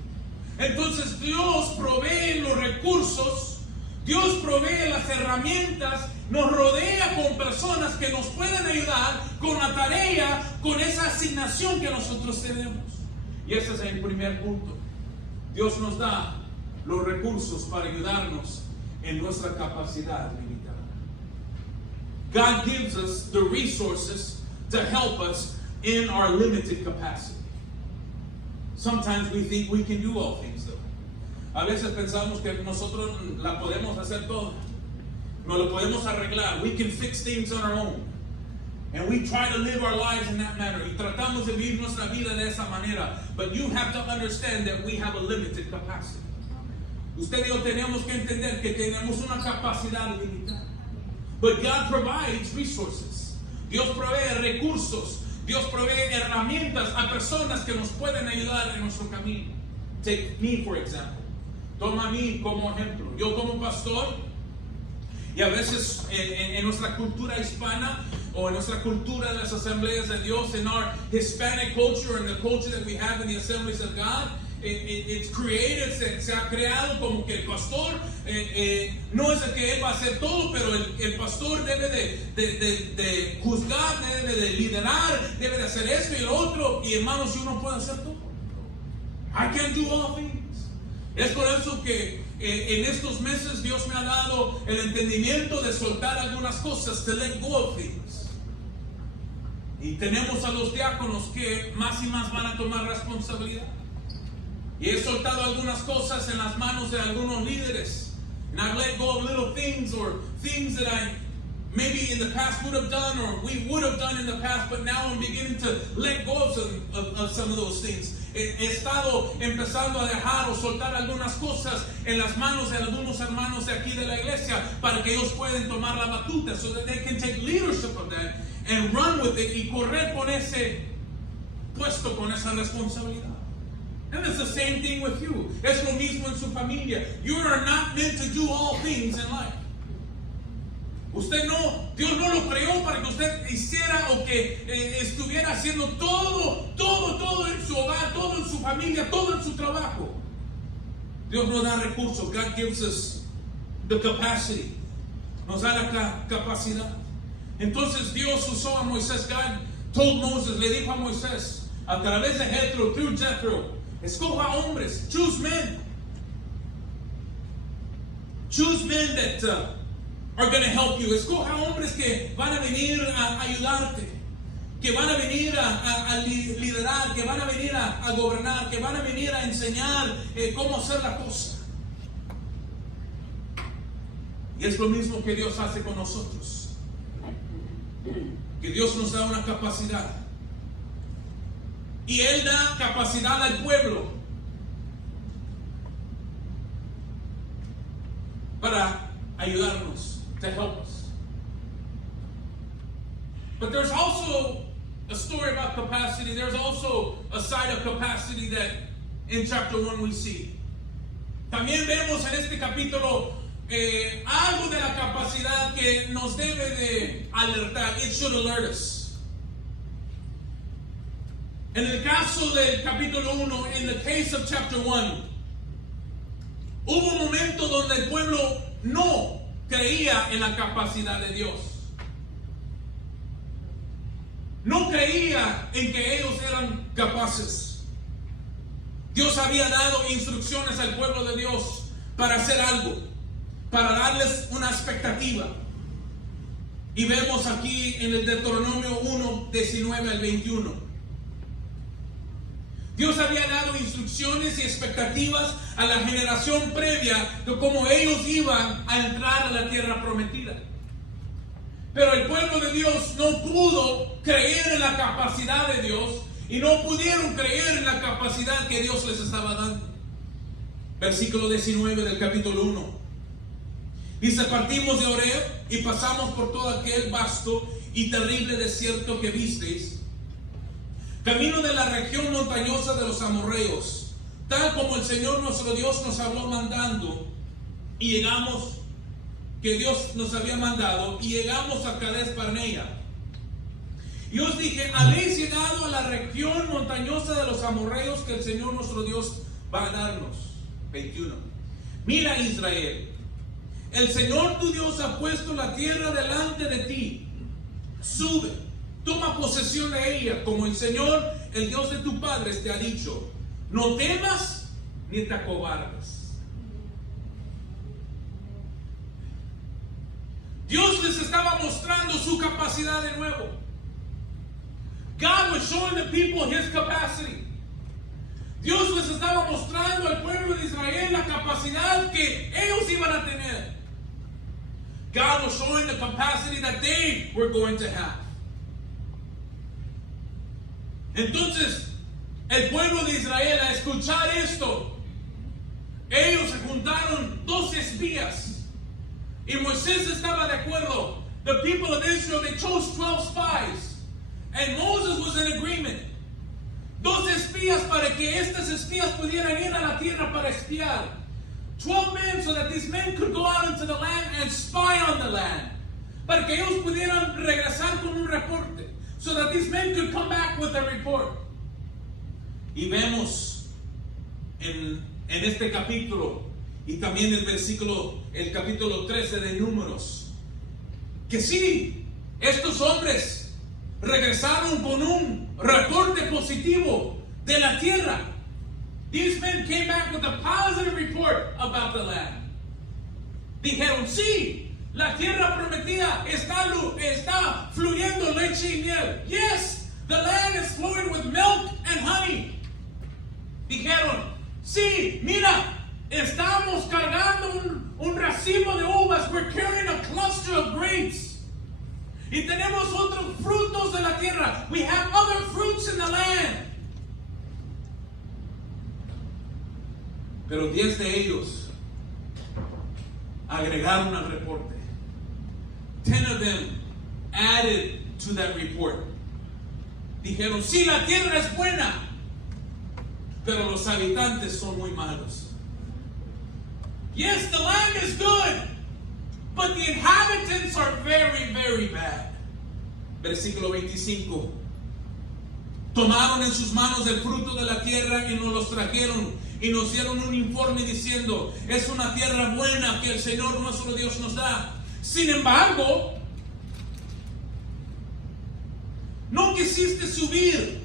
Entonces Dios provee los recursos, Dios provee las herramientas, nos rodea con personas que nos pueden ayudar con la tarea, con esa asignación que nosotros tenemos. Y ese es el primer punto. Dios nos da los recursos para ayudarnos en nuestra capacidad limitada. God gives us the resources to help us in our limited capacity. Sometimes we think we can do all things, though. A veces pensamos que nosotros la podemos hacer toda. No lo podemos arreglar. We can fix things on our own. And we try to live our lives in that manner. Y tratamos de vivir nuestra vida de esa manera. But you have to understand that we have a limited capacity. Usted y yo tenemos que entender que tenemos una capacidad limitada. But God provides resources. Dios provee recursos. Dios provee herramientas a personas que nos pueden ayudar en nuestro camino. Take me, for example. Toma a mí como ejemplo. Yo como pastor, y a veces en nuestra cultura hispana o en nuestra cultura de las asambleas de Dios, in our Hispanic culture and the culture that we have in the assemblies of God, it's created, se ha creado como que el pastor no es el que él va a hacer todo, pero el pastor debe de juzgar, debe de liderar, debe de hacer esto y lo otro. Y hermanos, yo no puedo hacer todo. I can't do all things. Es por eso que en estos meses Dios me ha dado el entendimiento de soltar algunas cosas, to let go of things. Y tenemos a los diáconos que más y más van a tomar responsabilidad. Y he soltado algunas cosas en las manos de algunos líderes. And I've let go of little things or things that I maybe in the past would have done or we would have done in the past, but now I'm beginning to let go of some of those things. He estado empezando a dejar o soltar algunas cosas en las manos de algunos hermanos de aquí de la iglesia para que ellos puedan tomar la batuta so that they can take leadership of that and run with it y correr con ese puesto, con esa responsabilidad. And it's the same thing with you. Es lo mismo en su familia. You are not meant to do all things in life. Usted no, Dios no lo creó para que usted hiciera o que estuviera haciendo todo en su hogar, todo en su familia, todo en su trabajo. Dios nos da recursos. God gives us the capacity. Nos da la capacidad. Entonces Dios usó a Moisés. God told Moses, le dijo a Moisés, a través de Jethro, through Jethro, escoja hombres, choose men. Choose men that are going to help you. Escoja hombres que van a venir a ayudarte, que van a venir a liderar, que van a venir a gobernar, que van a venir a enseñar cómo hacer la cosa. Y es lo mismo que Dios hace con nosotros. Que Dios nos da una capacidad. Y Él da capacidad al pueblo para ayudarnos. To help us. But there's also a story about capacity. There's also a side of capacity that in chapter 1 we see. También vemos en este capítulo algo de la capacidad que nos debe de alertar. It should alert us. En el caso del capítulo 1, in the case of chapter 1, hubo un momento donde el pueblo no creía en la capacidad de Dios. No creía en que ellos eran capaces. Dios había dado instrucciones al pueblo de Dios para hacer algo, para darles una expectativa. Y vemos aquí en el Deuteronomio 1, 19 al 21. Dios había dado instrucciones y expectativas a la generación previa de cómo ellos iban a entrar a la tierra prometida. Pero el pueblo de Dios no pudo creer en la capacidad de Dios y no pudieron creer en la capacidad que Dios les estaba dando. Versículo 19 del capítulo 1. Dice: partimos de Oreb y pasamos por todo aquel vasto y terrible desierto que visteis, camino de la región montañosa de los amorreos, tal como el Señor nuestro Dios nos habló mandando, y llegamos, que Dios nos había mandado, y llegamos a Cades Barnea. Y os dije: habéis llegado a la región montañosa de los amorreos que el Señor nuestro Dios va a darnos. 21. Mira, Israel, el Señor tu Dios ha puesto la tierra delante de ti. Sube, toma posesión de ella, como el Señor, el Dios de tus padres, te ha dicho. No temas ni te acobardes. Dios les estaba mostrando su capacidad de nuevo. God was showing the people His capacity. Dios les estaba mostrando al pueblo de Israel la capacidad que ellos iban a tener. God was showing the capacity that they were going to have. Entonces, el pueblo de Israel, a escuchar esto, ellos se juntaron 12 espías. Y Moisés estaba de acuerdo. The people of Israel, they chose 12 spies. And Moses was in agreement. 12 espías para que estas espías pudieran ir a la tierra para espiar. 12 men so that these men could go out into the land and spy on the land. Para que ellos pudieran regresar con un reporte. So that these men could come back with a report. Y vemos en este capítulo y también el capítulo 13 de Números, que sí, estos hombres regresaron con un reporte positivo de la tierra. These men came back with a positive report about the land. Dijeron: sí, la tierra prometida está fluyendo leche y miel. Yes, the land is flowing with milk and honey. Dijeron: sí, mira, estamos cargando un racimo de uvas. We're carrying a cluster of grapes. Y tenemos otros frutos de la tierra. We have other fruits in the land. Pero 10 de ellos agregaron al reporte. 10 of them added to that report. Dijeron, sí, la tierra es buena, pero los habitantes son muy malos. Yes, the land is good, but the inhabitants are very, very bad. Versículo 25. Tomaron en sus manos el fruto de la tierra y nos los trajeron y nos dieron un informe diciendo, es una tierra buena que el Señor nuestro Dios nos da. Sin embargo, no quisiste subir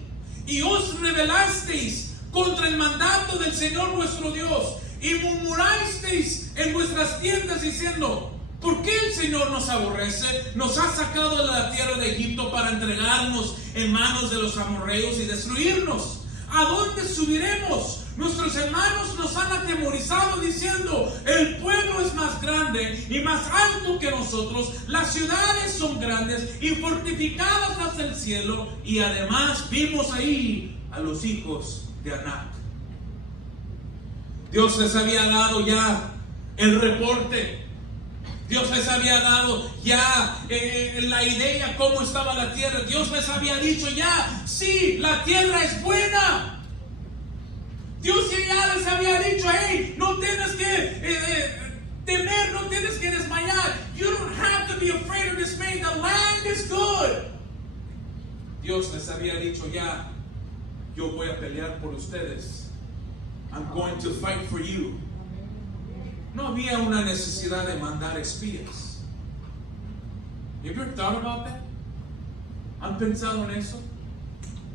y os rebelasteis contra el mandato del Señor nuestro Dios y murmurasteis en vuestras tiendas diciendo, ¿por qué el Señor nos aborrece? Nos ha sacado de la tierra de Egipto para entregarnos en manos de los amorreos y destruirnos. ¿A dónde subiremos? Nuestros hermanos nos han atemorizado diciendo, el pueblo es más grande y más alto que nosotros, las ciudades son grandes y fortificadas hasta el cielo, y además vimos ahí a los hijos de Anac. Dios les había dado ya el reporte. Dios les había dado ya la idea cómo estaba la tierra. Dios les había dicho ya, sí, la tierra es buena. Dios ya les había dicho, hey, no tienes que temer, no tienes que desmayar. You don't have to be afraid or dismayed. The land is good. Dios les había dicho ya, yo voy a pelear por ustedes. I'm going to fight for you. No había una necesidad de mandar espías. Have you ever thought about that? ¿Han pensado en eso?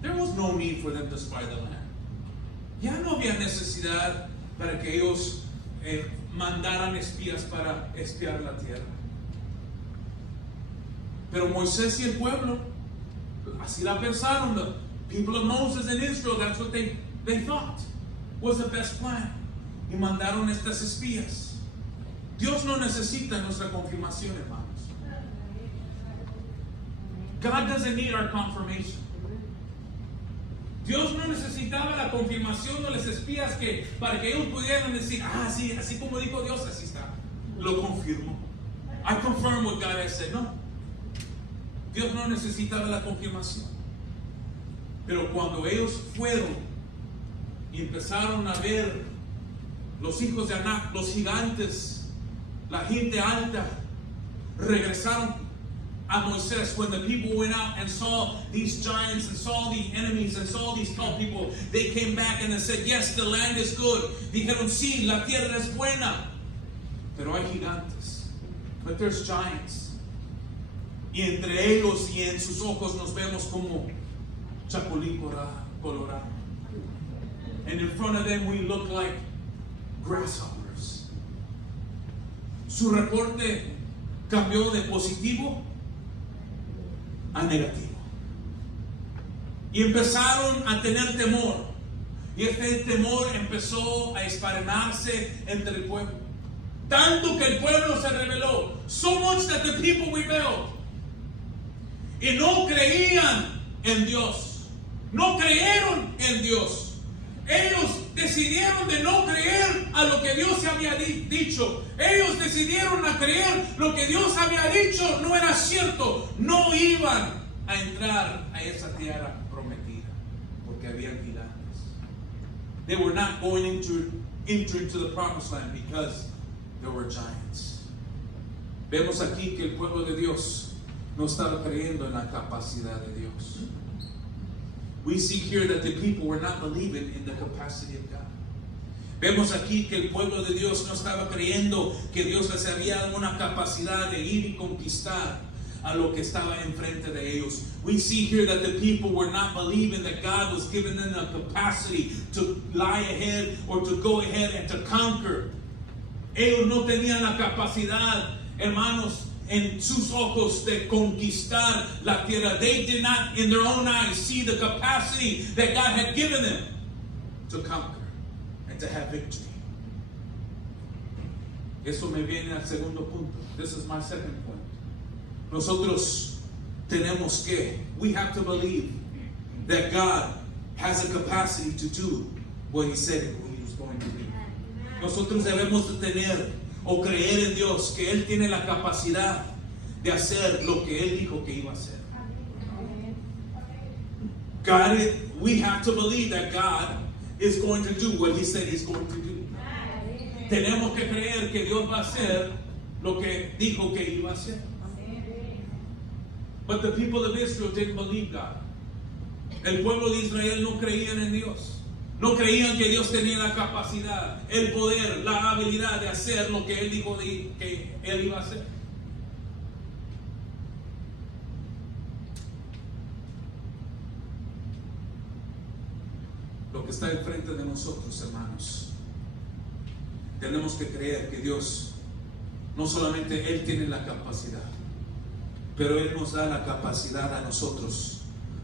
There was no need for them to spy the land. Ya no había necesidad para que ellos mandaran espías para espiar la tierra. Pero Moisés y el pueblo, así la pensaron. The people of Moses and Israel, that's what they thought was the best plan. Y mandaron estas espías. Dios no necesita nuestra confirmación, hermanos. God doesn't need our confirmation. Dios no necesitaba la confirmación de los espías para que ellos pudieran decir, sí, así como dijo Dios, así está. Lo confirmo. I confirm what God has said. No. Dios no necesitaba la confirmación. Pero cuando ellos fueron y empezaron a ver los hijos de Anac, los gigantes, la gente alta, regresaron a Moisés. When the people went out and saw these giants and saw the enemies and saw these tall people, they came back and they said, yes, the land is good. Dijeron, sí, la tierra es buena, pero hay gigantes. But there's giants. Y entre ellos y en sus ojos nos vemos como chapulín colorado. And in front of them we look like grasshoppers. Su reporte cambió de positivo a negativo. Y empezaron a tener temor. Y este temor empezó a esparnarse entre el pueblo. Tanto que el pueblo se rebeló. So much that the people rebelled. Y no creían en Dios. No creyeron en Dios. Ellos decidieron de no creer a lo que Dios había dicho. Ellos decidieron a creer lo que Dios había dicho no era cierto. No iban a entrar a esa tierra prometida porque habían gigantes. They were not going into the promised land because there were giants. Vemos aquí que el pueblo de Dios no estaba creyendo en la capacidad de Dios. We see here that the people were not believing in the capacity of God. Vemos aquí que el pueblo de Dios no estaba creyendo que Dios les había dado una capacidad de ir y conquistar a lo que estaba enfrente de ellos. We see here that the people were not believing that God was giving them the capacity to lie ahead or to go ahead and to conquer. Ellos no tenían la capacidad, hermanos, en sus ojos de conquistar la tierra. They did not, in their own eyes, see the capacity that God had given them to conquer and to have victory. Eso me viene al segundo punto. This is my second point. Nosotros tenemos que, we have to believe that God has a capacity to do what He said He was going to do. Nosotros debemos de tener o creer en Dios que Él tiene la capacidad de hacer lo que Él dijo que iba a hacer. we have to believe that God is going to do what He said He's going to do. Tenemos que creer que Dios va a hacer lo que dijo que iba a hacer. But the people of Israel didn't believe God. El pueblo de Israel no creían en Dios. No creían que Dios tenía la capacidad, el poder, la habilidad de hacer lo que Él dijo que Él iba a hacer. Lo que está enfrente de nosotros, hermanos, tenemos que creer que Dios, no solamente Él tiene la capacidad, pero Él nos da la capacidad a nosotros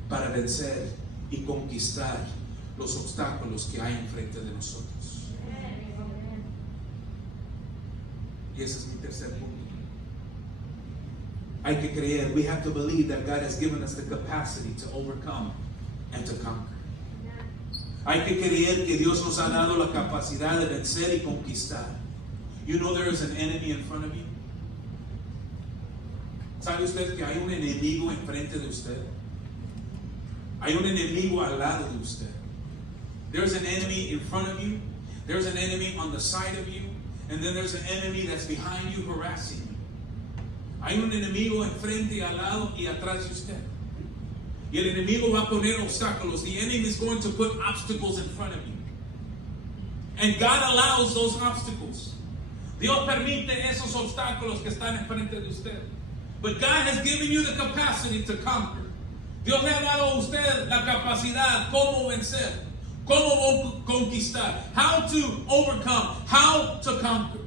para vencer y conquistar los obstáculos que hay enfrente de nosotros. Y ese es mi tercer punto. Hay que creer. We have to believe that God has given us the capacity to overcome and to conquer. Hay que creer que Dios nos ha dado la capacidad de vencer y conquistar. You know there is an enemy in front of you. ¿Sabe usted que hay un enemigo enfrente de usted? Hay un enemigo al lado de usted. There's an enemy in front of you. There's an enemy on the side of you. And then there's an enemy that's behind you harassing you. Hay un enemigo enfrente y al lado y atrás de usted. Y el enemigo va a poner obstáculos. The enemy is going to put obstacles in front of you. And God allows those obstacles. Dios permite esos obstáculos que están enfrente de usted. But God has given you the capacity to conquer. Dios le ha dado a usted la capacidad cómo vencer, cómo conquistar, how to overcome, how to conquer.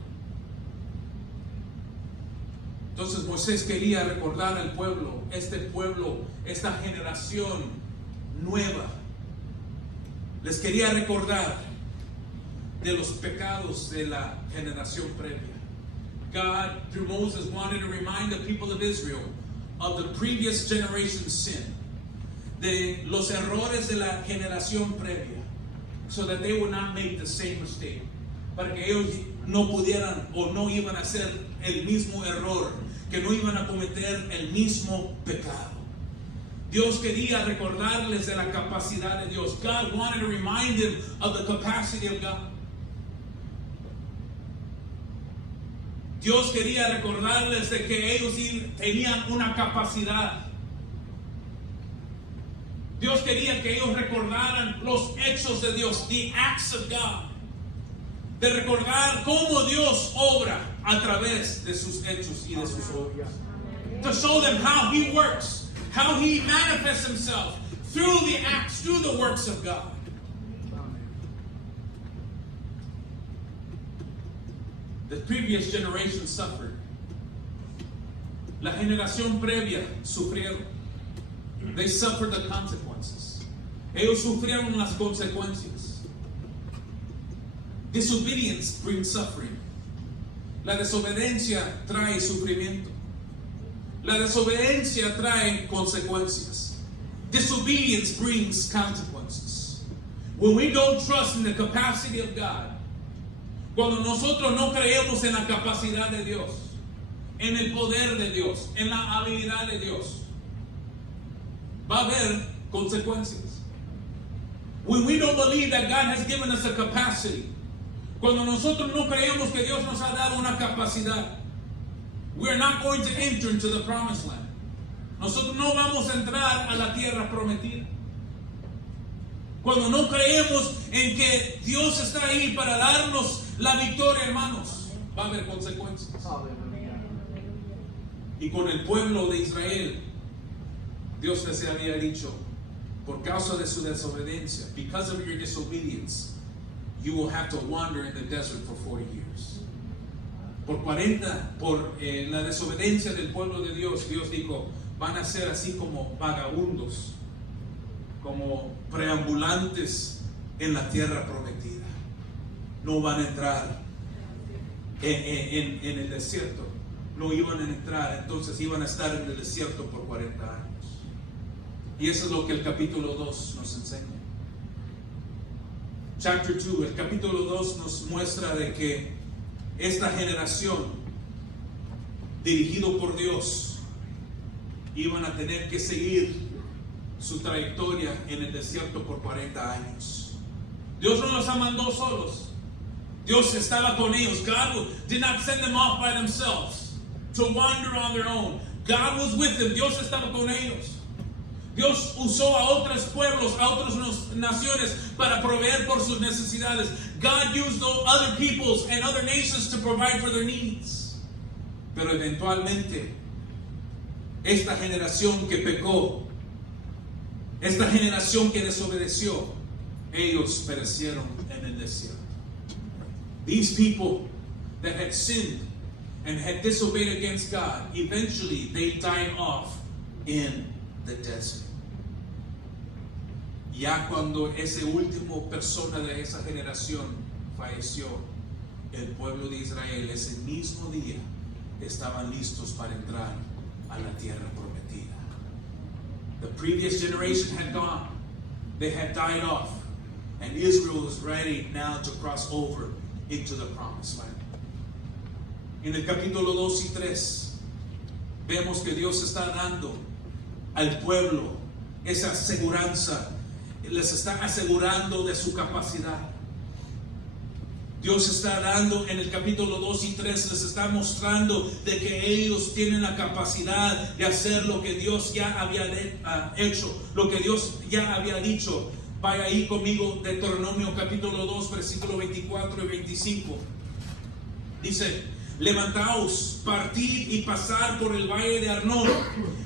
Entonces Moisés quería recordar al pueblo, esta generación nueva. Les quería recordar de los pecados de la generación previa. God, through Moses, wanted to remind the people of Israel of the previous generation's sin, de los errores de la generación previa, so that they would not make the same mistake, para que ellos no pudieran o no iban a hacer el mismo error, que no iban a cometer el mismo pecado. Dios quería recordarles de la capacidad de Dios. God wanted to remind them of the capacity of God. Dios quería recordarles de que ellos tenían una capacidad. Dios quería que ellos recordaran los hechos de Dios, the acts of God. De recordar cómo Dios obra a través de sus hechos y de sus obras. To show them how He works, how He manifests Himself through the acts, through the works of God. The previous generation suffered. La generación previa sufrieron. They suffered the consequences. Ellos sufrieron las consecuencias. Disobedience brings suffering. La desobediencia trae sufrimiento. La desobediencia trae consecuencias. Disobedience brings consequences. When we don't trust in the capacity of God, cuando nosotros no creemos en la capacidad de Dios, en el poder de Dios, en la habilidad de Dios, va a haber consecuencias. When we don't believe that God has given us a capacity, cuando nosotros no creemos que Dios nos ha dado una capacidad, we're not going to enter into the promised land. Nosotros no vamos a entrar a la tierra prometida. Cuando no creemos en que Dios está ahí para darnos la victoria, hermanos, va a haber consecuencias. Y con el pueblo de Israel, Dios les había dicho, por causa de su desobediencia, because of your disobedience, you will have to wander in the desert for 40 years. Por la desobediencia del pueblo de Dios, Dios dijo, van a ser así como vagabundos, como preambulantes en la tierra prometida. No van a entrar en el desierto. No iban a entrar, entonces iban a estar en el desierto por 40 años. Y eso es lo que el capítulo 2 nos enseña. Chapter 2, el capítulo 2 nos muestra de que esta generación, dirigido por Dios, iban a tener que seguir su trayectoria en el desierto por 40 años. Dios no los mandó solos. Dios estaba con ellos. God did not send them off by themselves to wander on their own. God was with them. Dios estaba con ellos. Dios usó a otros pueblos, a otras naciones para proveer por sus necesidades. God used other peoples and other nations to provide for their needs. Pero eventualmente, esta generación que pecó, esta generación que desobedeció, ellos perecieron en el desierto. These people that had sinned and had disobeyed against God, eventually they died off in the desert. Ya cuando ese último persona de esa generación falleció, el pueblo de Israel ese mismo día estaban listos para entrar a la tierra prometida. The previous generation had gone. They had died off. And Israel was ready now to cross over into the promised land. En el capítulo 2 y 3 vemos que Dios está dando al pueblo esa aseguranza, les está asegurando de su capacidad. Dios está dando en el capítulo 2 y 3, les está mostrando de que ellos tienen la capacidad de hacer lo que Dios ya había hecho, lo que Dios ya había dicho. Vaya ahí conmigo, Deuteronomio capítulo 2, versículo 24 y 25. Dice: levantaos, partid y pasar por el valle de Arnón.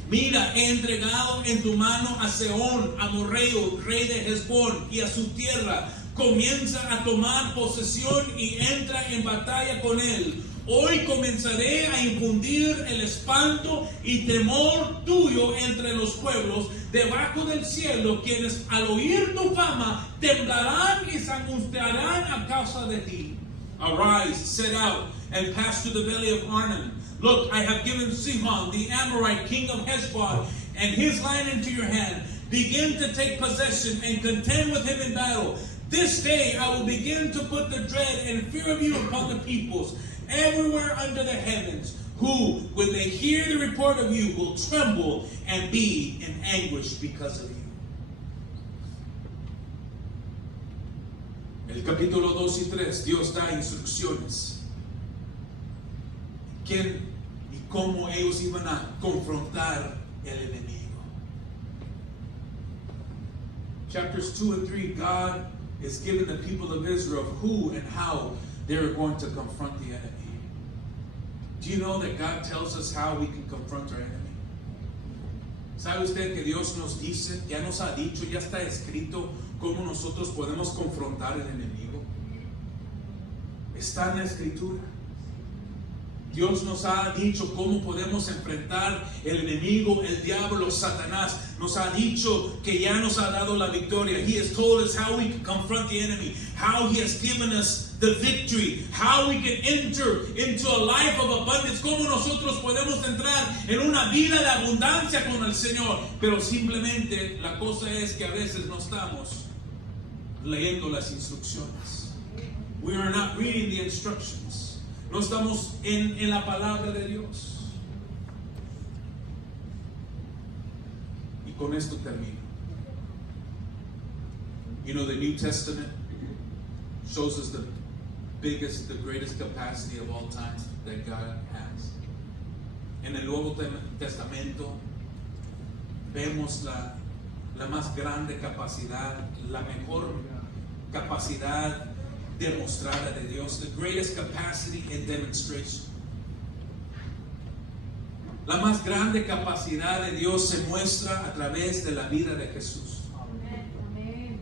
Mira, he entregado en tu mano a Sehón, amorreo, rey de Hesbón, y a su tierra. Comienza a tomar posesión y entra en batalla con él. Hoy comenzaré a infundir el espanto y temor tuyo entre los pueblos debajo del cielo, quienes al oír tu fama temblarán y se angustiarán a causa de ti. Arise, set out, and pass to the valley of Arnon. Look, I have given Sihon, the Amorite, king of Heshbon, and his land into your hand. Begin to take possession and contend with him in battle. This day I will begin to put the dread and fear of you upon the peoples everywhere under the heavens, who, when they hear the report of you, will tremble and be in anguish because of you. El capítulo 2 y 3, Dios da instrucciones. ¿Quién y cómo ellos iban a confrontar el enemigo? Chapters 2 and 3, God is giving the people of Israel who and how they're going to confront the enemy. Do you know that God tells us how we can confront our enemy? ¿Sabe usted que Dios nos dice, ya nos ha dicho, ya está escrito cómo nosotros podemos confrontar el enemigo? Está en la escritura. Dios nos ha dicho cómo podemos enfrentar el enemigo, el diablo, Satanás. Nos ha dicho que ya nos ha dado la victoria. He has told us how we can confront the enemy, how He has given us the victory, how we can enter into a life of abundance, cómo nosotros podemos entrar en una vida de abundancia con el Señor. Pero simplemente la cosa es que a veces no estamos leyendo las instrucciones. We are not reading the instructions. No estamos en la palabra de Dios. Y con esto termino. You know, the New Testament shows us the greatest capacity of all time that God has. En el Nuevo Testamento vemos la más grande capacidad, la mejor capacidad demostrada de Dios, the greatest capacity in demonstration. La más grande capacidad de Dios se muestra a través de la vida de Jesús. Amen.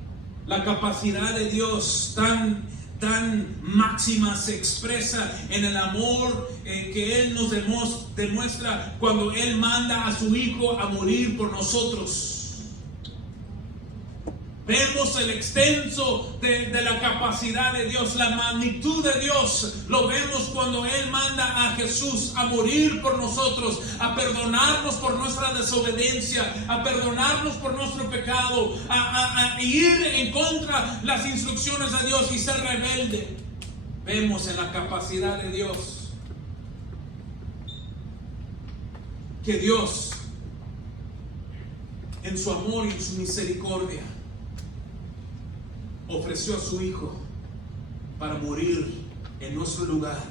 La capacidad de Dios tan máxima se expresa en el amor que Él nos demuestra cuando Él manda a su Hijo a morir por nosotros. Vemos el extenso de la capacidad de Dios, la magnitud de Dios. Lo vemos cuando Él manda a Jesús a morir por nosotros, a perdonarnos por nuestra desobediencia, a perdonarnos por nuestro pecado, a ir en contra de las instrucciones de Dios y ser rebelde. Vemos en la capacidad de Dios que Dios en su amor y en su misericordia, ofreció a su Hijo para morir en nuestro lugar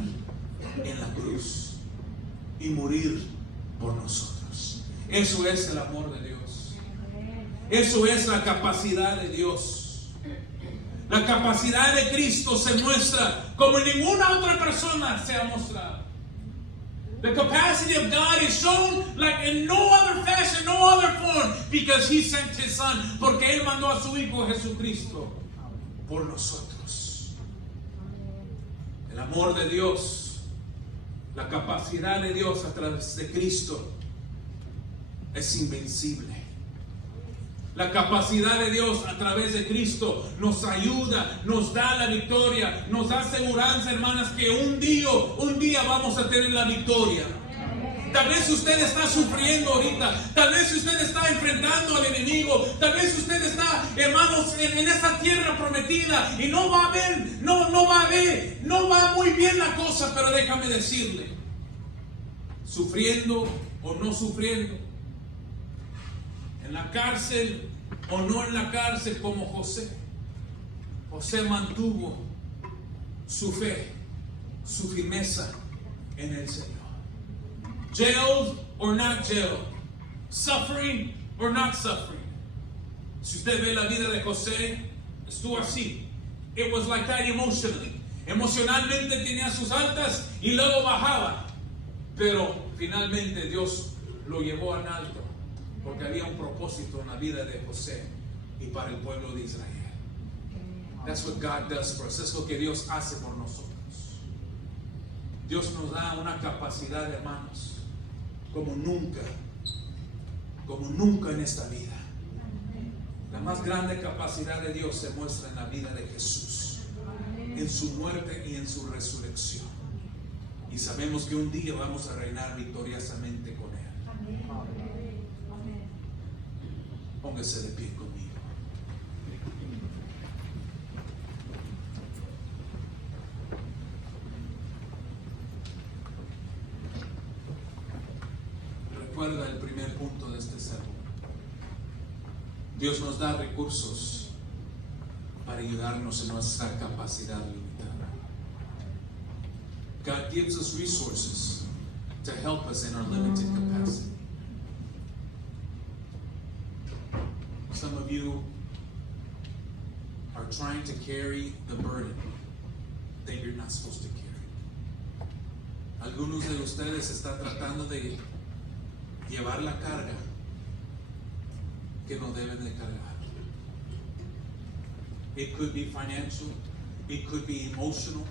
en la cruz y morir por nosotros. Eso es el amor de Dios. Eso es la capacidad de Dios. La capacidad de Cristo se muestra como ninguna otra persona se ha mostrado. The capacity of God is shown like in no other fashion, no other form, because He sent His Son, porque Él mandó a su Hijo Jesucristo por nosotros. El amor de Dios, la capacidad de Dios a través de Cristo es invencible. La capacidad de Dios a través de Cristo nos ayuda, nos da la victoria, nos da seguridad, hermanas, que un día vamos a tener la victoria. Tal vez usted está sufriendo ahorita, tal vez usted está enfrentando al enemigo, tal vez usted está, hermanos, en esta tierra prometida y no va muy bien la cosa, pero déjame decirle, sufriendo o no sufriendo, en la cárcel o no en la cárcel, como José mantuvo su fe, su firmeza en el Señor. Jailed or not jailed, suffering or not suffering. Si usted ve la vida de José, estuvo así. It was like that emotionally. Emocionalmente tenía sus altas y luego bajaba, pero finalmente Dios lo llevó en alto, porque había un propósito en la vida de José y para el pueblo de Israel. That's what God does for us. Es lo que Dios hace por nosotros. Dios nos da una capacidad, hermanos, como nunca en esta vida. La más grande capacidad de Dios se muestra en la vida de Jesús, en su muerte y en su resurrección. Y sabemos que un día vamos a reinar victoriosamente con Él. Póngase de pie conmigo. Recuerda el primer punto de este sermón. Dios nos da recursos para ayudarnos en nuestra capacidad limitada. God gives us resources to help us in our limited capacity. Some of you are trying to carry the burden that you're not supposed to carry. Algunos de ustedes están tratando de llevar la carga que no deben de cargar. It could be financial, it could be emotional,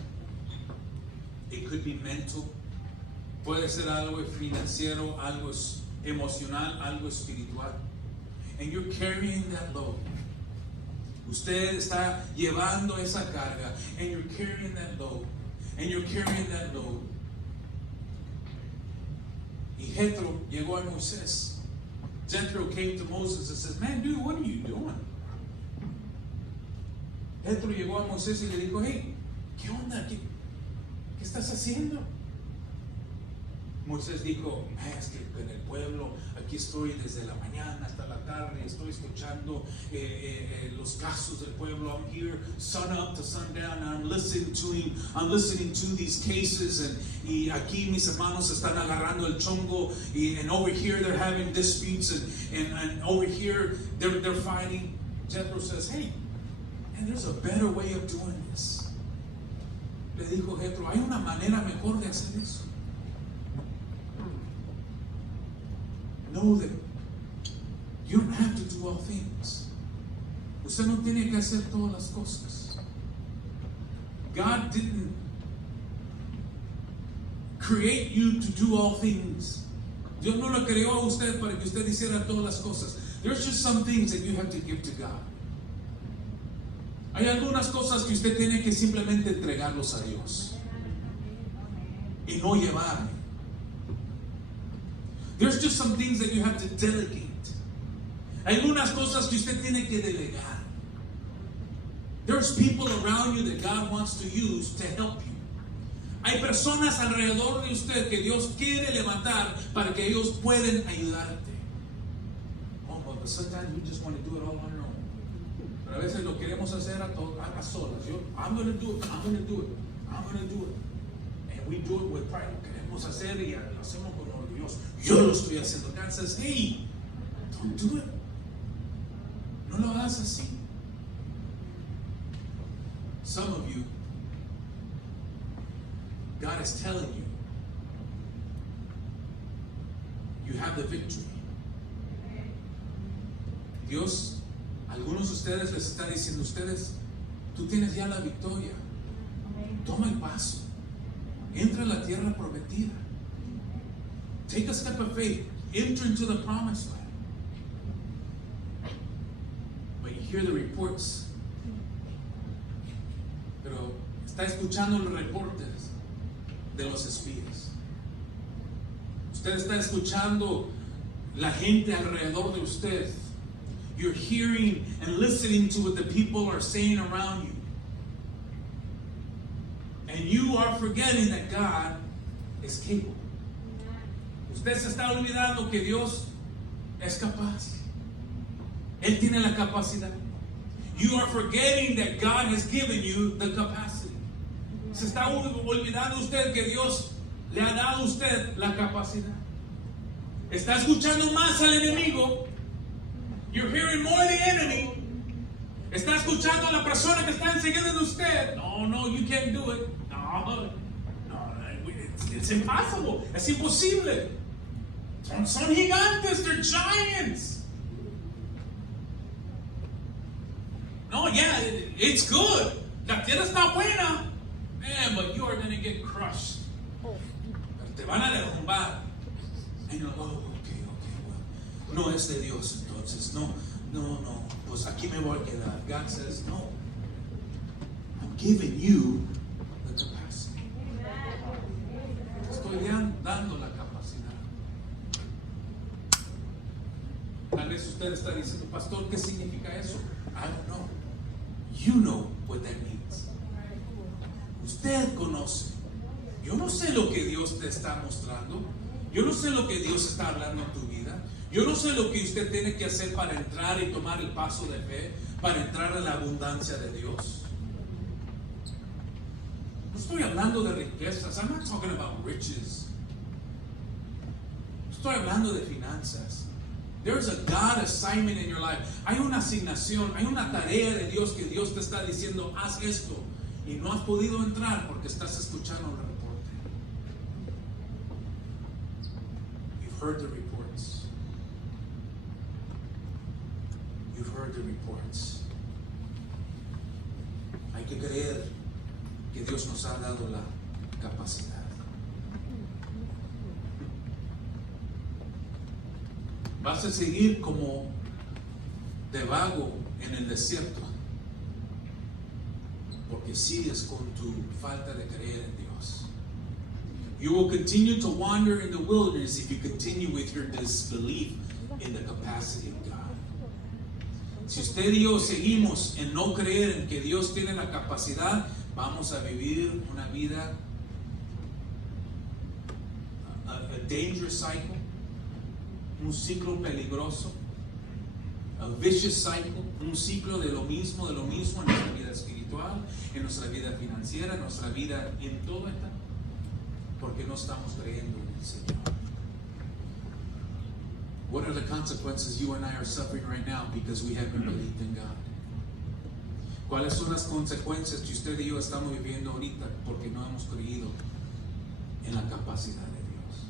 it could be mental. Puede ser algo financiero, algo emocional, algo espiritual. And you're carrying that load. Usted está llevando esa carga, and you're carrying that load, and you're carrying that load. Y Jethro llegó a Moisés. Jethro came to Moses and says, "Man, dude, what are you doing?" Jethro llegó a Moisés y le dijo, "Hey, ¿qué onda? ¿Qué estás haciendo?" Moisés dijo, es que en el pueblo, aquí estoy desde la mañana hasta la tarde, estoy escuchando los casos del pueblo. I'm here sun up to sundown, and I'm listening to him. I'm listening to these cases, y aquí mis hermanos están agarrando el chongo, and over here they're having disputes, and over here they're fighting. Jethro says, "Hey, and there's a better way of doing this." Le dijo Jethro, hay una manera mejor de hacer eso. Know that you don't have to do all things. Usted no tiene que hacer todas las cosas. God didn't create you to do all things. Dios no lo creó a usted para que usted hiciera todas las cosas. There's just some things that you have to give to God. Hay algunas cosas que usted tiene que simplemente entregarlos a Dios y no llevar. There's just some things that you have to delegate. Hay algunas cosas que usted tiene que delegar. There's people around you that God wants to use to help you. Hay personas alrededor de usted que Dios quiere levantar para que ellos puedan ayudarte. Oh, but sometimes we just want to do it all on our own. Pero a veces lo queremos hacer a solas. I'm going to do it. I'm going to do it. I'm going to do it. And we do it with pride. Lo queremos hacer y lo hacemos con orgulloso. Yo lo estoy haciendo. God says, hey, don't do it. No lo hagas así. Some of you, God is telling you, you have the victory. Dios, algunos de ustedes les está diciendo, tú tienes ya la victoria. Toma el paso. Entra a la tierra prometida. Take a step of faith. Enter into the promised land. But you hear the reports. Pero está escuchando los reportes de los espías. Usted está escuchando la gente alrededor de usted. You're hearing and listening to what the people are saying around you. And you are forgetting that God is capable. Usted se está olvidando que Dios es capaz. Él tiene la capacidad. You are forgetting that God has given you the capacity. Se está olvidando usted que Dios le ha dado a usted la capacidad. Está escuchando más al enemigo. You're hearing more of the enemy. Está escuchando a la persona que está enseguida de usted. No, you can't do it. No, it's impossible. Es imposible. Son gigantes, they're giants. No, yeah, it's good. La tierra está buena. Man, but you are going to get crushed. Te van a derrumbar. And you're like, oh, okay, well, no es de Dios entonces. No, pues aquí me voy a quedar. God says, no. I'm giving you the capacity. Estoy dando la capacidad. Tal vez usted está diciendo, pastor, ¿qué significa eso? I don't know. You know what that means. Usted conoce. Yo no sé lo que Dios te está mostrando. Yo no sé lo que Dios está hablando en tu vida. Yo no sé lo que usted tiene que hacer para entrar y tomar el paso de fe, para entrar a la abundancia de Dios. No estoy hablando de riquezas. I'm not talking about riches. Estoy hablando de finanzas. There's a God assignment in your life. Hay una asignación, hay una tarea de Dios que Dios te está diciendo, haz esto. Y no has podido entrar porque estás escuchando el reporte. You've heard the reports. You've heard the reports. Hay que creer que Dios nos ha dado la capacidad. Vas a seguir como de vago en el desierto porque sigues con tu falta de creer en Dios. You will continue to wander in the wilderness if you continue with your disbelief in the capacity of God. Si usted y yo seguimos en no creer en que Dios tiene la capacidad, vamos a vivir una vida, a dangerous cycle, un ciclo peligroso, a vicious cycle, un ciclo de lo mismo en nuestra vida espiritual, en nuestra vida financiera, en nuestra vida en todo esto, porque no estamos creyendo en el Señor. What are the consequences you and I are suffering right now because we haven't believed in God? ¿Cuáles son las consecuencias que usted y yo estamos viviendo ahorita porque no hemos creído en la capacidad de Dios?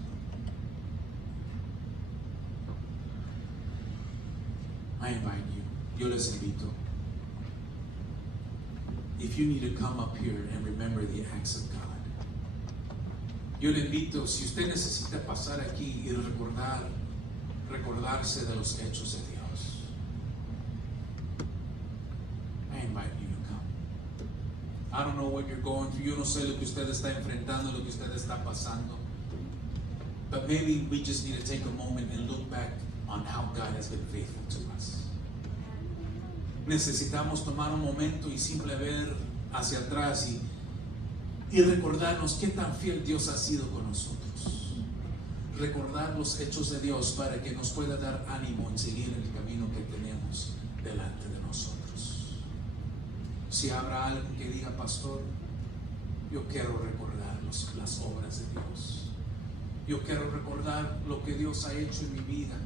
I invite you. Yo les invito. If you need to come up here and remember the acts of God. Yo le invito, si usted necesita pasar aquí y recordarse de los hechos de Dios. I invite you to come. I don't know what you're going through. Yo no sé lo que usted está enfrentando, lo que usted está pasando. But maybe we just need to take a moment and look back on how God has been faithful to us. Necesitamos tomar un momento y simple ver hacia atrás y recordarnos qué tan fiel Dios ha sido con nosotros. Recordar los hechos de Dios para que nos pueda dar ánimo en seguir el camino delante de nosotros. Si habrá alguien que diga, pastor, yo quiero recordar las obras de Dios. Yo quiero recordar lo que Dios ha hecho en mi vida,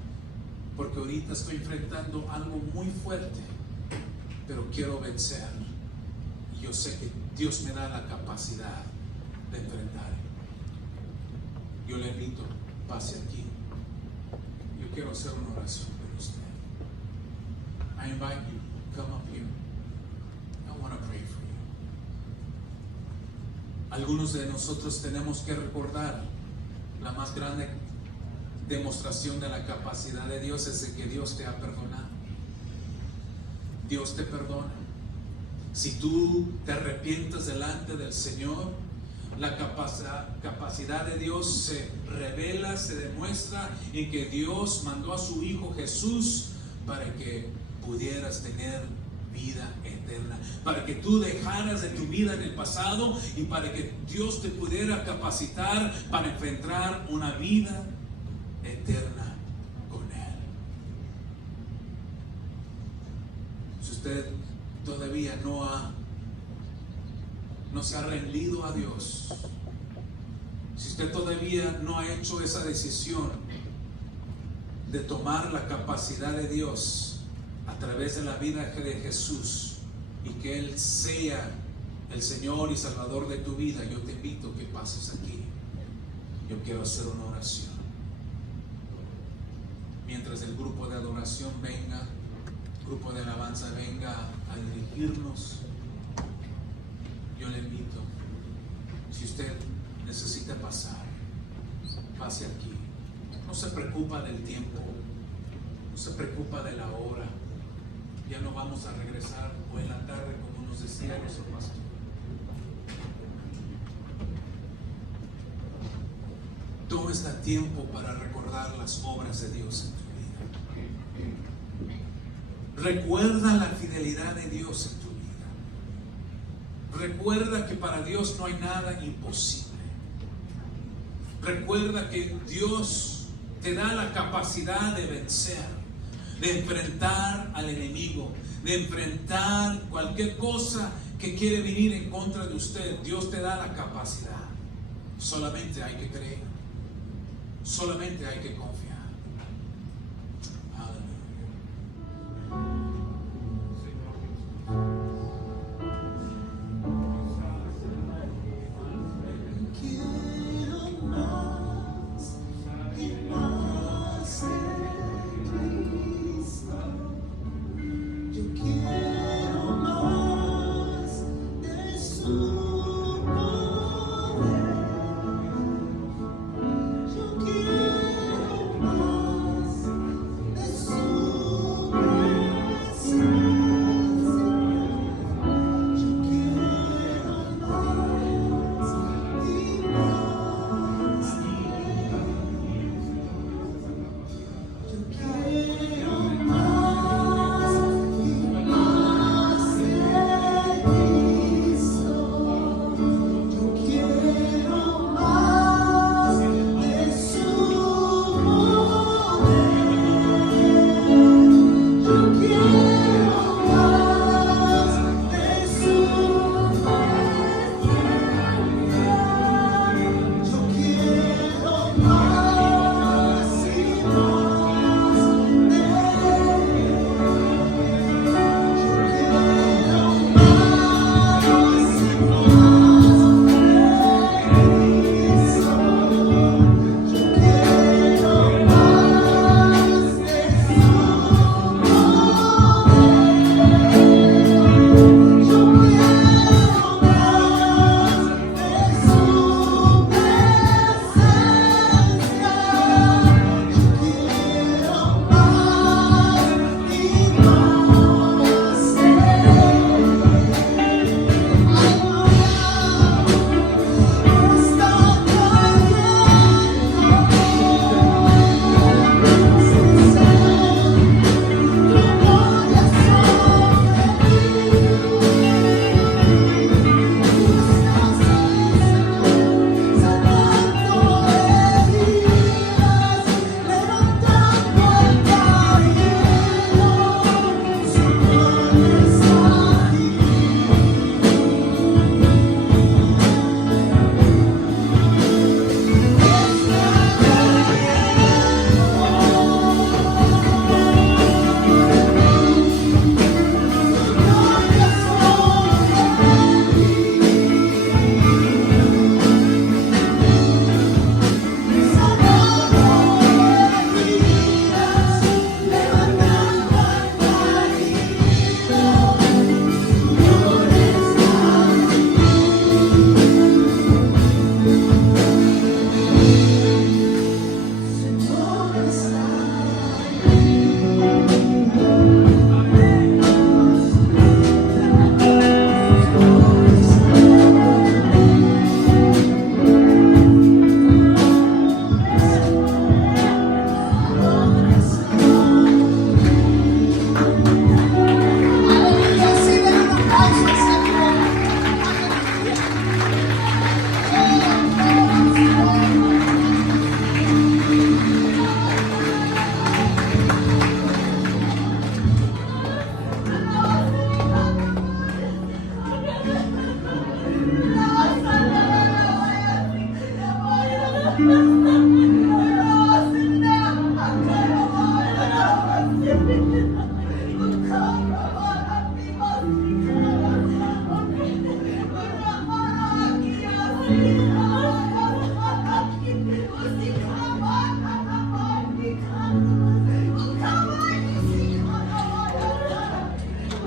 porque ahorita estoy enfrentando algo muy fuerte, pero quiero vencer. Y yo sé que Dios me da la capacidad de enfrentar. Yo le invito, pase aquí. Yo quiero hacer una oración por usted. I invite you, come up here. I want to pray for you. Algunos de nosotros tenemos que recordar la más grande demostración de la capacidad de Dios es de que Dios te ha perdonado. Dios te perdona. Si tú te arrepientes delante del Señor, la capacidad de Dios se revela, se demuestra en que Dios mandó a su Hijo Jesús para que pudieras tener vida eterna, para que tú dejaras de tu vida en el pasado y para que Dios te pudiera capacitar para enfrentar una vida eterna con Él. Si usted todavía no se ha rendido a Dios, si usted todavía no ha hecho esa decisión de tomar la capacidad de Dios a través de la vida de Jesús y que Él sea el Señor y Salvador de tu vida, yo te invito a que pases aquí. Yo quiero hacer una oración. Mientras el grupo de adoración venga, el grupo de alabanza venga a dirigirnos, yo le invito, si usted necesita pasar, pase aquí. No se preocupa del tiempo, no se preocupa de la hora. Ya no vamos a regresar o en la tarde como nos decía nuestro pastor. Todo este tiempo para recordar las obras de Dios en tu vida. Recuerda la fidelidad de Dios en tu vida. Recuerda que para Dios no hay nada imposible. Recuerda que Dios te da la capacidad de vencer, de enfrentar al enemigo, de enfrentar cualquier cosa que quiere venir en contra de usted. Dios te da la capacidad. Solamente hay que creer, solamente hay que confiar. Yo quiero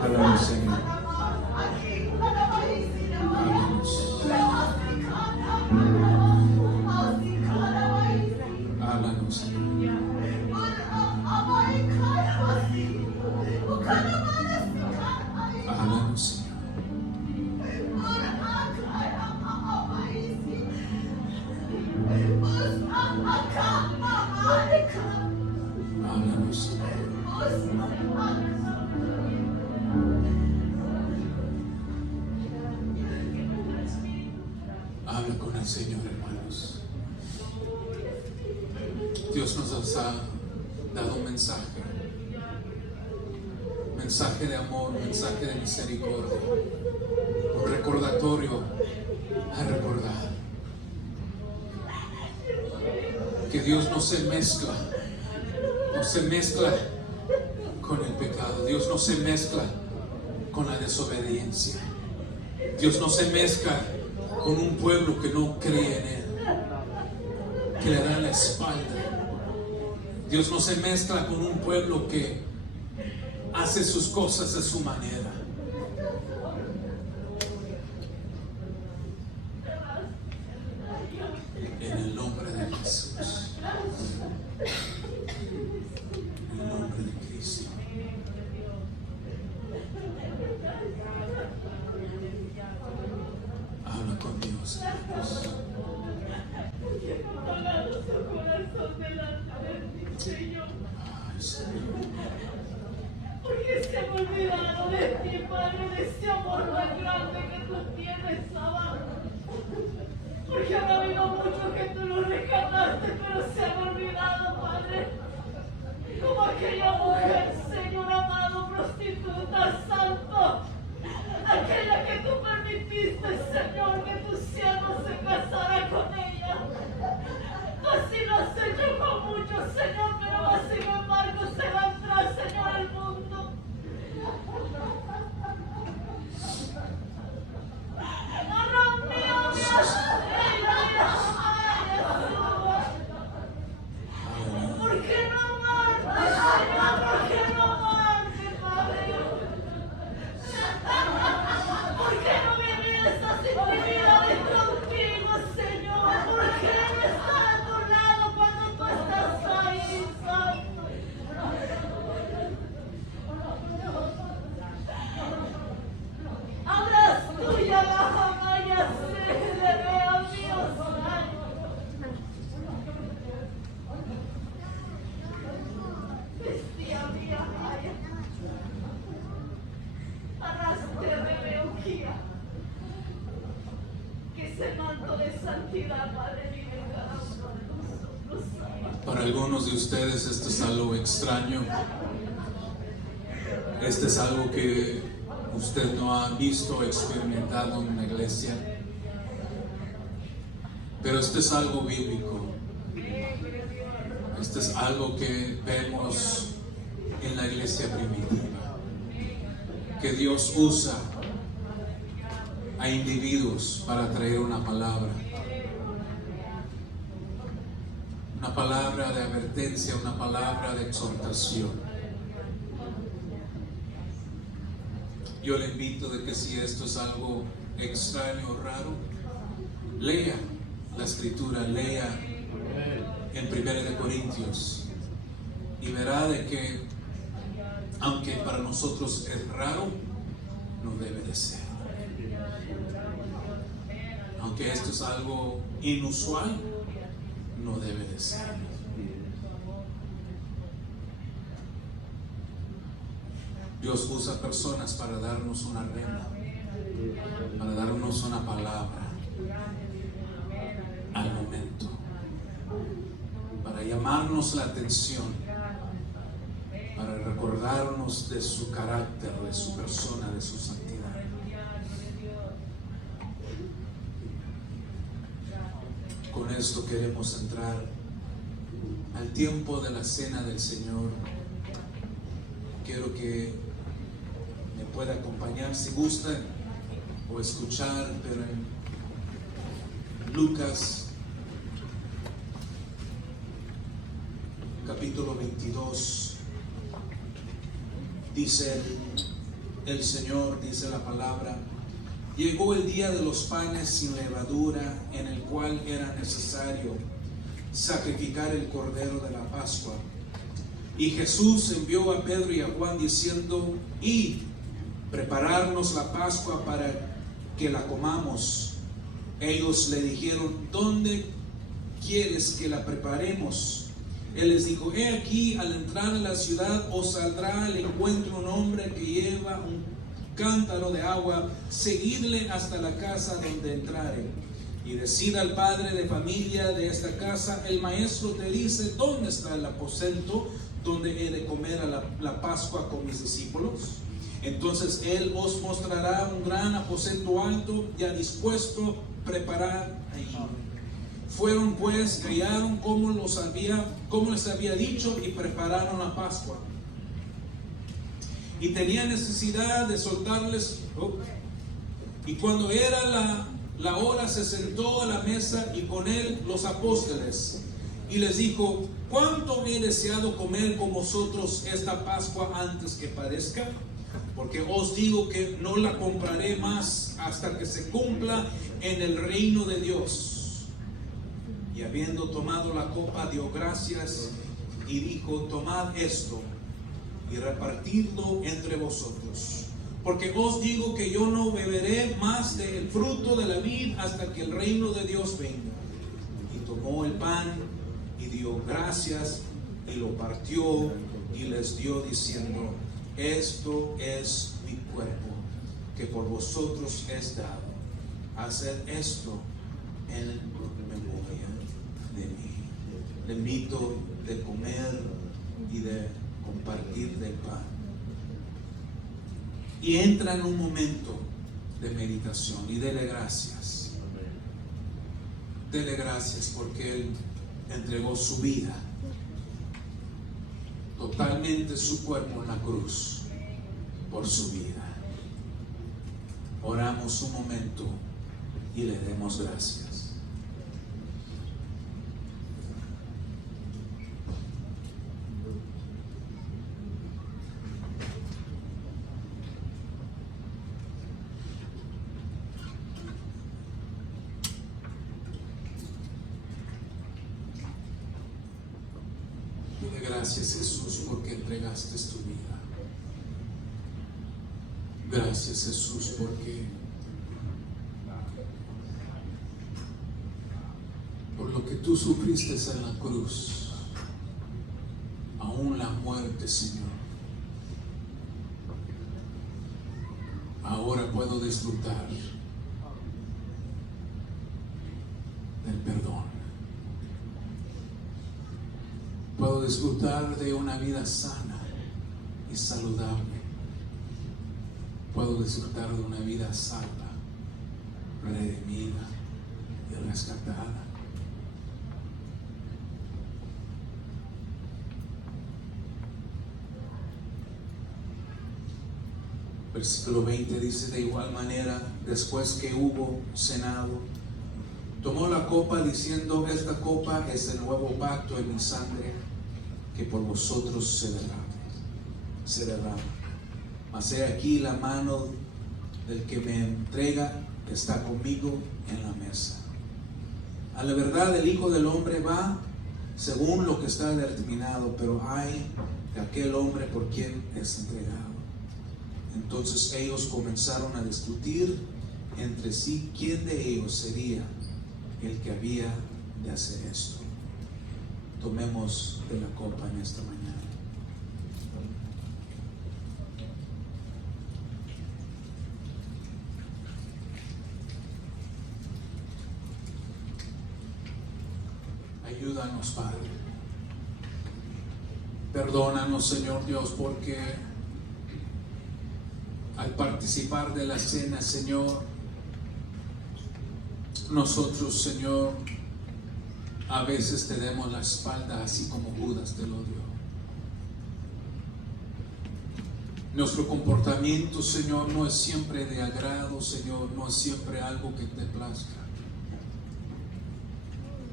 Háblanos, Señor. Háblanos. Háblanos, Señor. Háblanos, Señor. Háblanos, Señor. Habla con el Señor, hermanos. Dios nos ha dado un mensaje de amor, mensaje de misericordia, un recordatorio a recordar que Dios no se mezcla con el pecado. Dios no se mezcla con la desobediencia. Dios no se mezcla con un pueblo que no cree en Él, que le da la espalda. Dios no se mezcla con un pueblo que hace sus cosas a su manera. En el nombre de Jesús, en el nombre de Cristo. Habla con Dios, hermanos. Ay, Señor. Porque se me olvidaron de ti, Padre, de ese amor tan grande que tú tienes, Abba. Porque han habido muchos que tú los rescataste, pero se han olvidado, Padre. Como aquella mujer, Señor amado, prostituta, santo. Aquella que tú permitiste, Señor, que tu siervo se casara con ella. Tú así lo has hecho con muchos, Señor, pero más sin embargo se va atrás, Señor, el mundo. ¡Dios mío, Dios! ¿Por qué no amarte, Señor? ¿Por qué no amarte, Padre? ¿Por qué no vivir esas intimidades contigo, Señor? ¿Por qué no estar a tu lado cuando tú estás ahí, Santo? Abras tuya la jamaya, se le vea, Dios santo. Bestia mía, vaya. Arrastre de Beoquía. Que ese manto de santidad, Padre, vive en cada uno de nosotros. Para algunos de ustedes esto es algo extraño. Este es algo que usted no ha visto o experimentado en la iglesia. Pero esto es algo bíblico. Esto es algo que vemos en la iglesia primitiva. Que Dios usa a individuos para traer una palabra. Una palabra de advertencia, una palabra de exhortación. Yo le invito de que si esto es algo extraño o raro, lea la escritura, lea en 1 Corintios y verá de que aunque para nosotros es raro, no debe de ser. Aunque esto es algo inusual, no debe de ser. Dios usa personas para darnos una rema, para darnos una palabra al momento, para llamarnos la atención, para recordarnos de su carácter, de su persona, de su santidad. con esto queremos entrar al tiempo de la cena del Señor. Quiero que me pueda acompañar si gustan o escuchar, pero en Lucas capítulo 22 dice el Señor, dice la palabra: llegó el día de los panes sin levadura, en el cual era necesario sacrificar el cordero de la Pascua. Y Jesús envió a Pedro y a Juan diciendo: id, prepararnos la Pascua para que la comamos. Ellos le dijeron: ¿dónde quieres que la preparemos? Él les dijo: he aquí, al entrar en la ciudad os saldrá al encuentro un hombre que lleva un cántaro de agua, seguidle hasta la casa donde entrare, y decid al padre de familia de esta casa: el maestro te dice, ¿dónde está el aposento donde he de comer la Pascua con mis discípulos? Entonces él os mostrará un gran aposento alto, ya dispuesto, preparad ahí. Fueron pues, hallaron como les había dicho, y prepararon la Pascua. Y tenía necesidad de soltarles. Y cuando era la hora, se sentó a la mesa y con él los apóstoles. Y les dijo: ¿cuánto he deseado comer con vosotros esta Pascua antes que padezca? Porque os digo que no la compraré más hasta que se cumpla en el reino de Dios. Y habiendo tomado la copa, dio gracias y dijo: tomad esto y repartidlo entre vosotros, porque os digo que yo no beberé más del fruto de la vid hasta que el reino de Dios venga. Y tomó el pan y dio gracias y lo partió y les dio diciendo: esto es mi cuerpo, que por vosotros es dado. Haced esto en memoria de mí. Le invito de comer y de compartir del pan. Y entra en un momento de meditación y dele gracias. Dele gracias porque Él entregó su vida, totalmente su cuerpo en la cruz, por su vida. Oramos un momento y le demos gracias. Gracias, Jesús, porque entregaste tu vida. Gracias, Jesús, porque por lo que tú sufriste en la cruz, aún la muerte, Señor, ahora puedo disfrutar del perdón. Puedo disfrutar de una vida sana y saludable. Puedo disfrutar de una vida salva, redimida y rescatada. Versículo 20 dice: de igual manera, después que hubo cenado, tomó la copa diciendo: esta copa es el nuevo pacto en mi sangre, que por vosotros se derrama. Mas he aquí, la mano del que me entrega está conmigo en la mesa. A la verdad, el Hijo del Hombre va según lo que está determinado, pero ay de aquel hombre por quien es entregado. Entonces ellos comenzaron a discutir entre sí quién de ellos sería el que había de hacer esto. Tomemos de la copa en esta mañana. Ayúdanos, Padre. Perdónanos, Señor Dios, porque al participar de la cena, Señor, nosotros, Señor, a veces te demos la espalda, así como Judas te lo dio. Nuestro comportamiento, Señor, no es siempre de agrado, Señor, no es siempre algo que te plazca.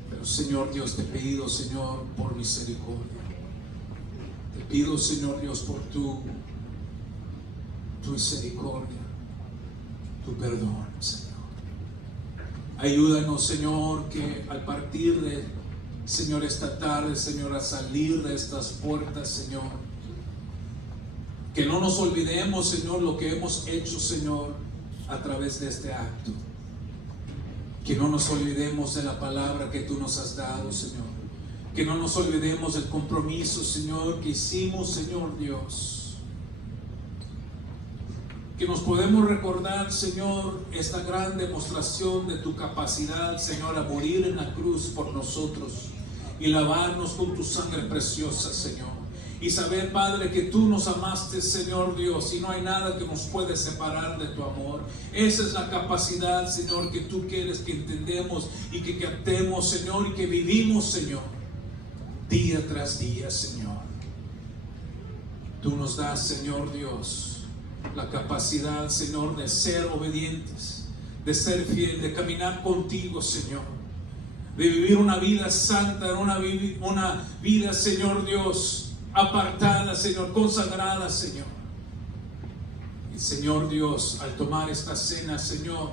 Pero, Señor Dios, te pido, Señor, por misericordia. Te pido, Señor Dios, por tu misericordia, tu perdón, Señor. Ayúdanos, Señor, que al partir de, Señor, esta tarde, Señor, a salir de estas puertas, Señor, que no nos olvidemos, Señor, lo que hemos hecho, Señor, a través de este acto. Que no nos olvidemos de la palabra que tú nos has dado, Señor. Que no nos olvidemos del compromiso, Señor, que hicimos, Señor Dios. Que nos podemos recordar, Señor, esta gran demostración de tu capacidad, Señor, a morir en la cruz por nosotros y lavarnos con tu sangre preciosa, Señor. Y saber, Padre, que tú nos amaste, Señor Dios, y no hay nada que nos puede separar de tu amor. Esa es la capacidad, Señor, que tú quieres que entendemos y que captemos, Señor, y que vivimos, Señor, día tras día, Señor. Tú nos das, Señor Dios, la capacidad, Señor, de ser obedientes, de ser fiel, de caminar contigo, Señor, de vivir una vida santa, una vida, Señor Dios, apartada, Señor, consagrada, Señor. Y, Señor Dios, al tomar esta cena, Señor,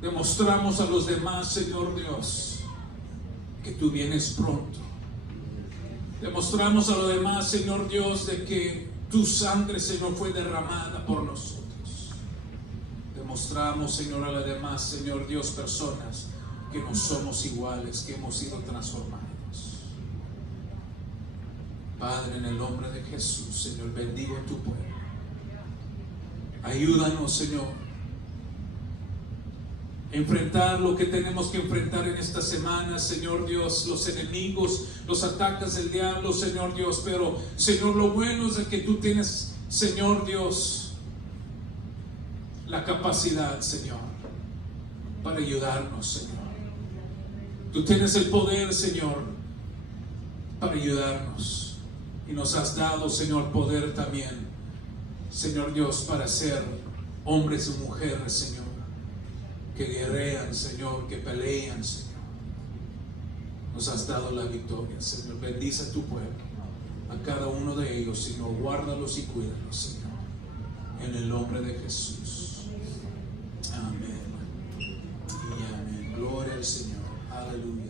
demostramos a los demás, Señor Dios, que tú vienes pronto. Demostramos a los demás, Señor Dios, de que tu sangre, Señor, fue derramada por nosotros. Demostramos, Señor, a las demás, Señor Dios, personas que no somos iguales, que hemos sido transformados. Padre, en el nombre de Jesús, Señor, bendigo tu pueblo. Ayúdanos, Señor, a enfrentar lo que tenemos que enfrentar en esta semana, Señor Dios, los enemigos, los ataques del diablo, Señor Dios. Pero, Señor, lo bueno es de que tú tienes, Señor Dios, la capacidad, Señor, para ayudarnos, Señor. Tú tienes el poder, Señor, para ayudarnos. Y nos has dado, Señor, poder también, Señor Dios, para ser hombres y mujeres, Señor, que guerrean, Señor, que pelean, Señor. Nos has dado la victoria, Señor. Bendice a tu pueblo, a cada uno de ellos, Señor. Guárdalos y cuídalos, Señor, en el nombre de Jesús. Amén y amén. Gloria al Señor. Aleluya.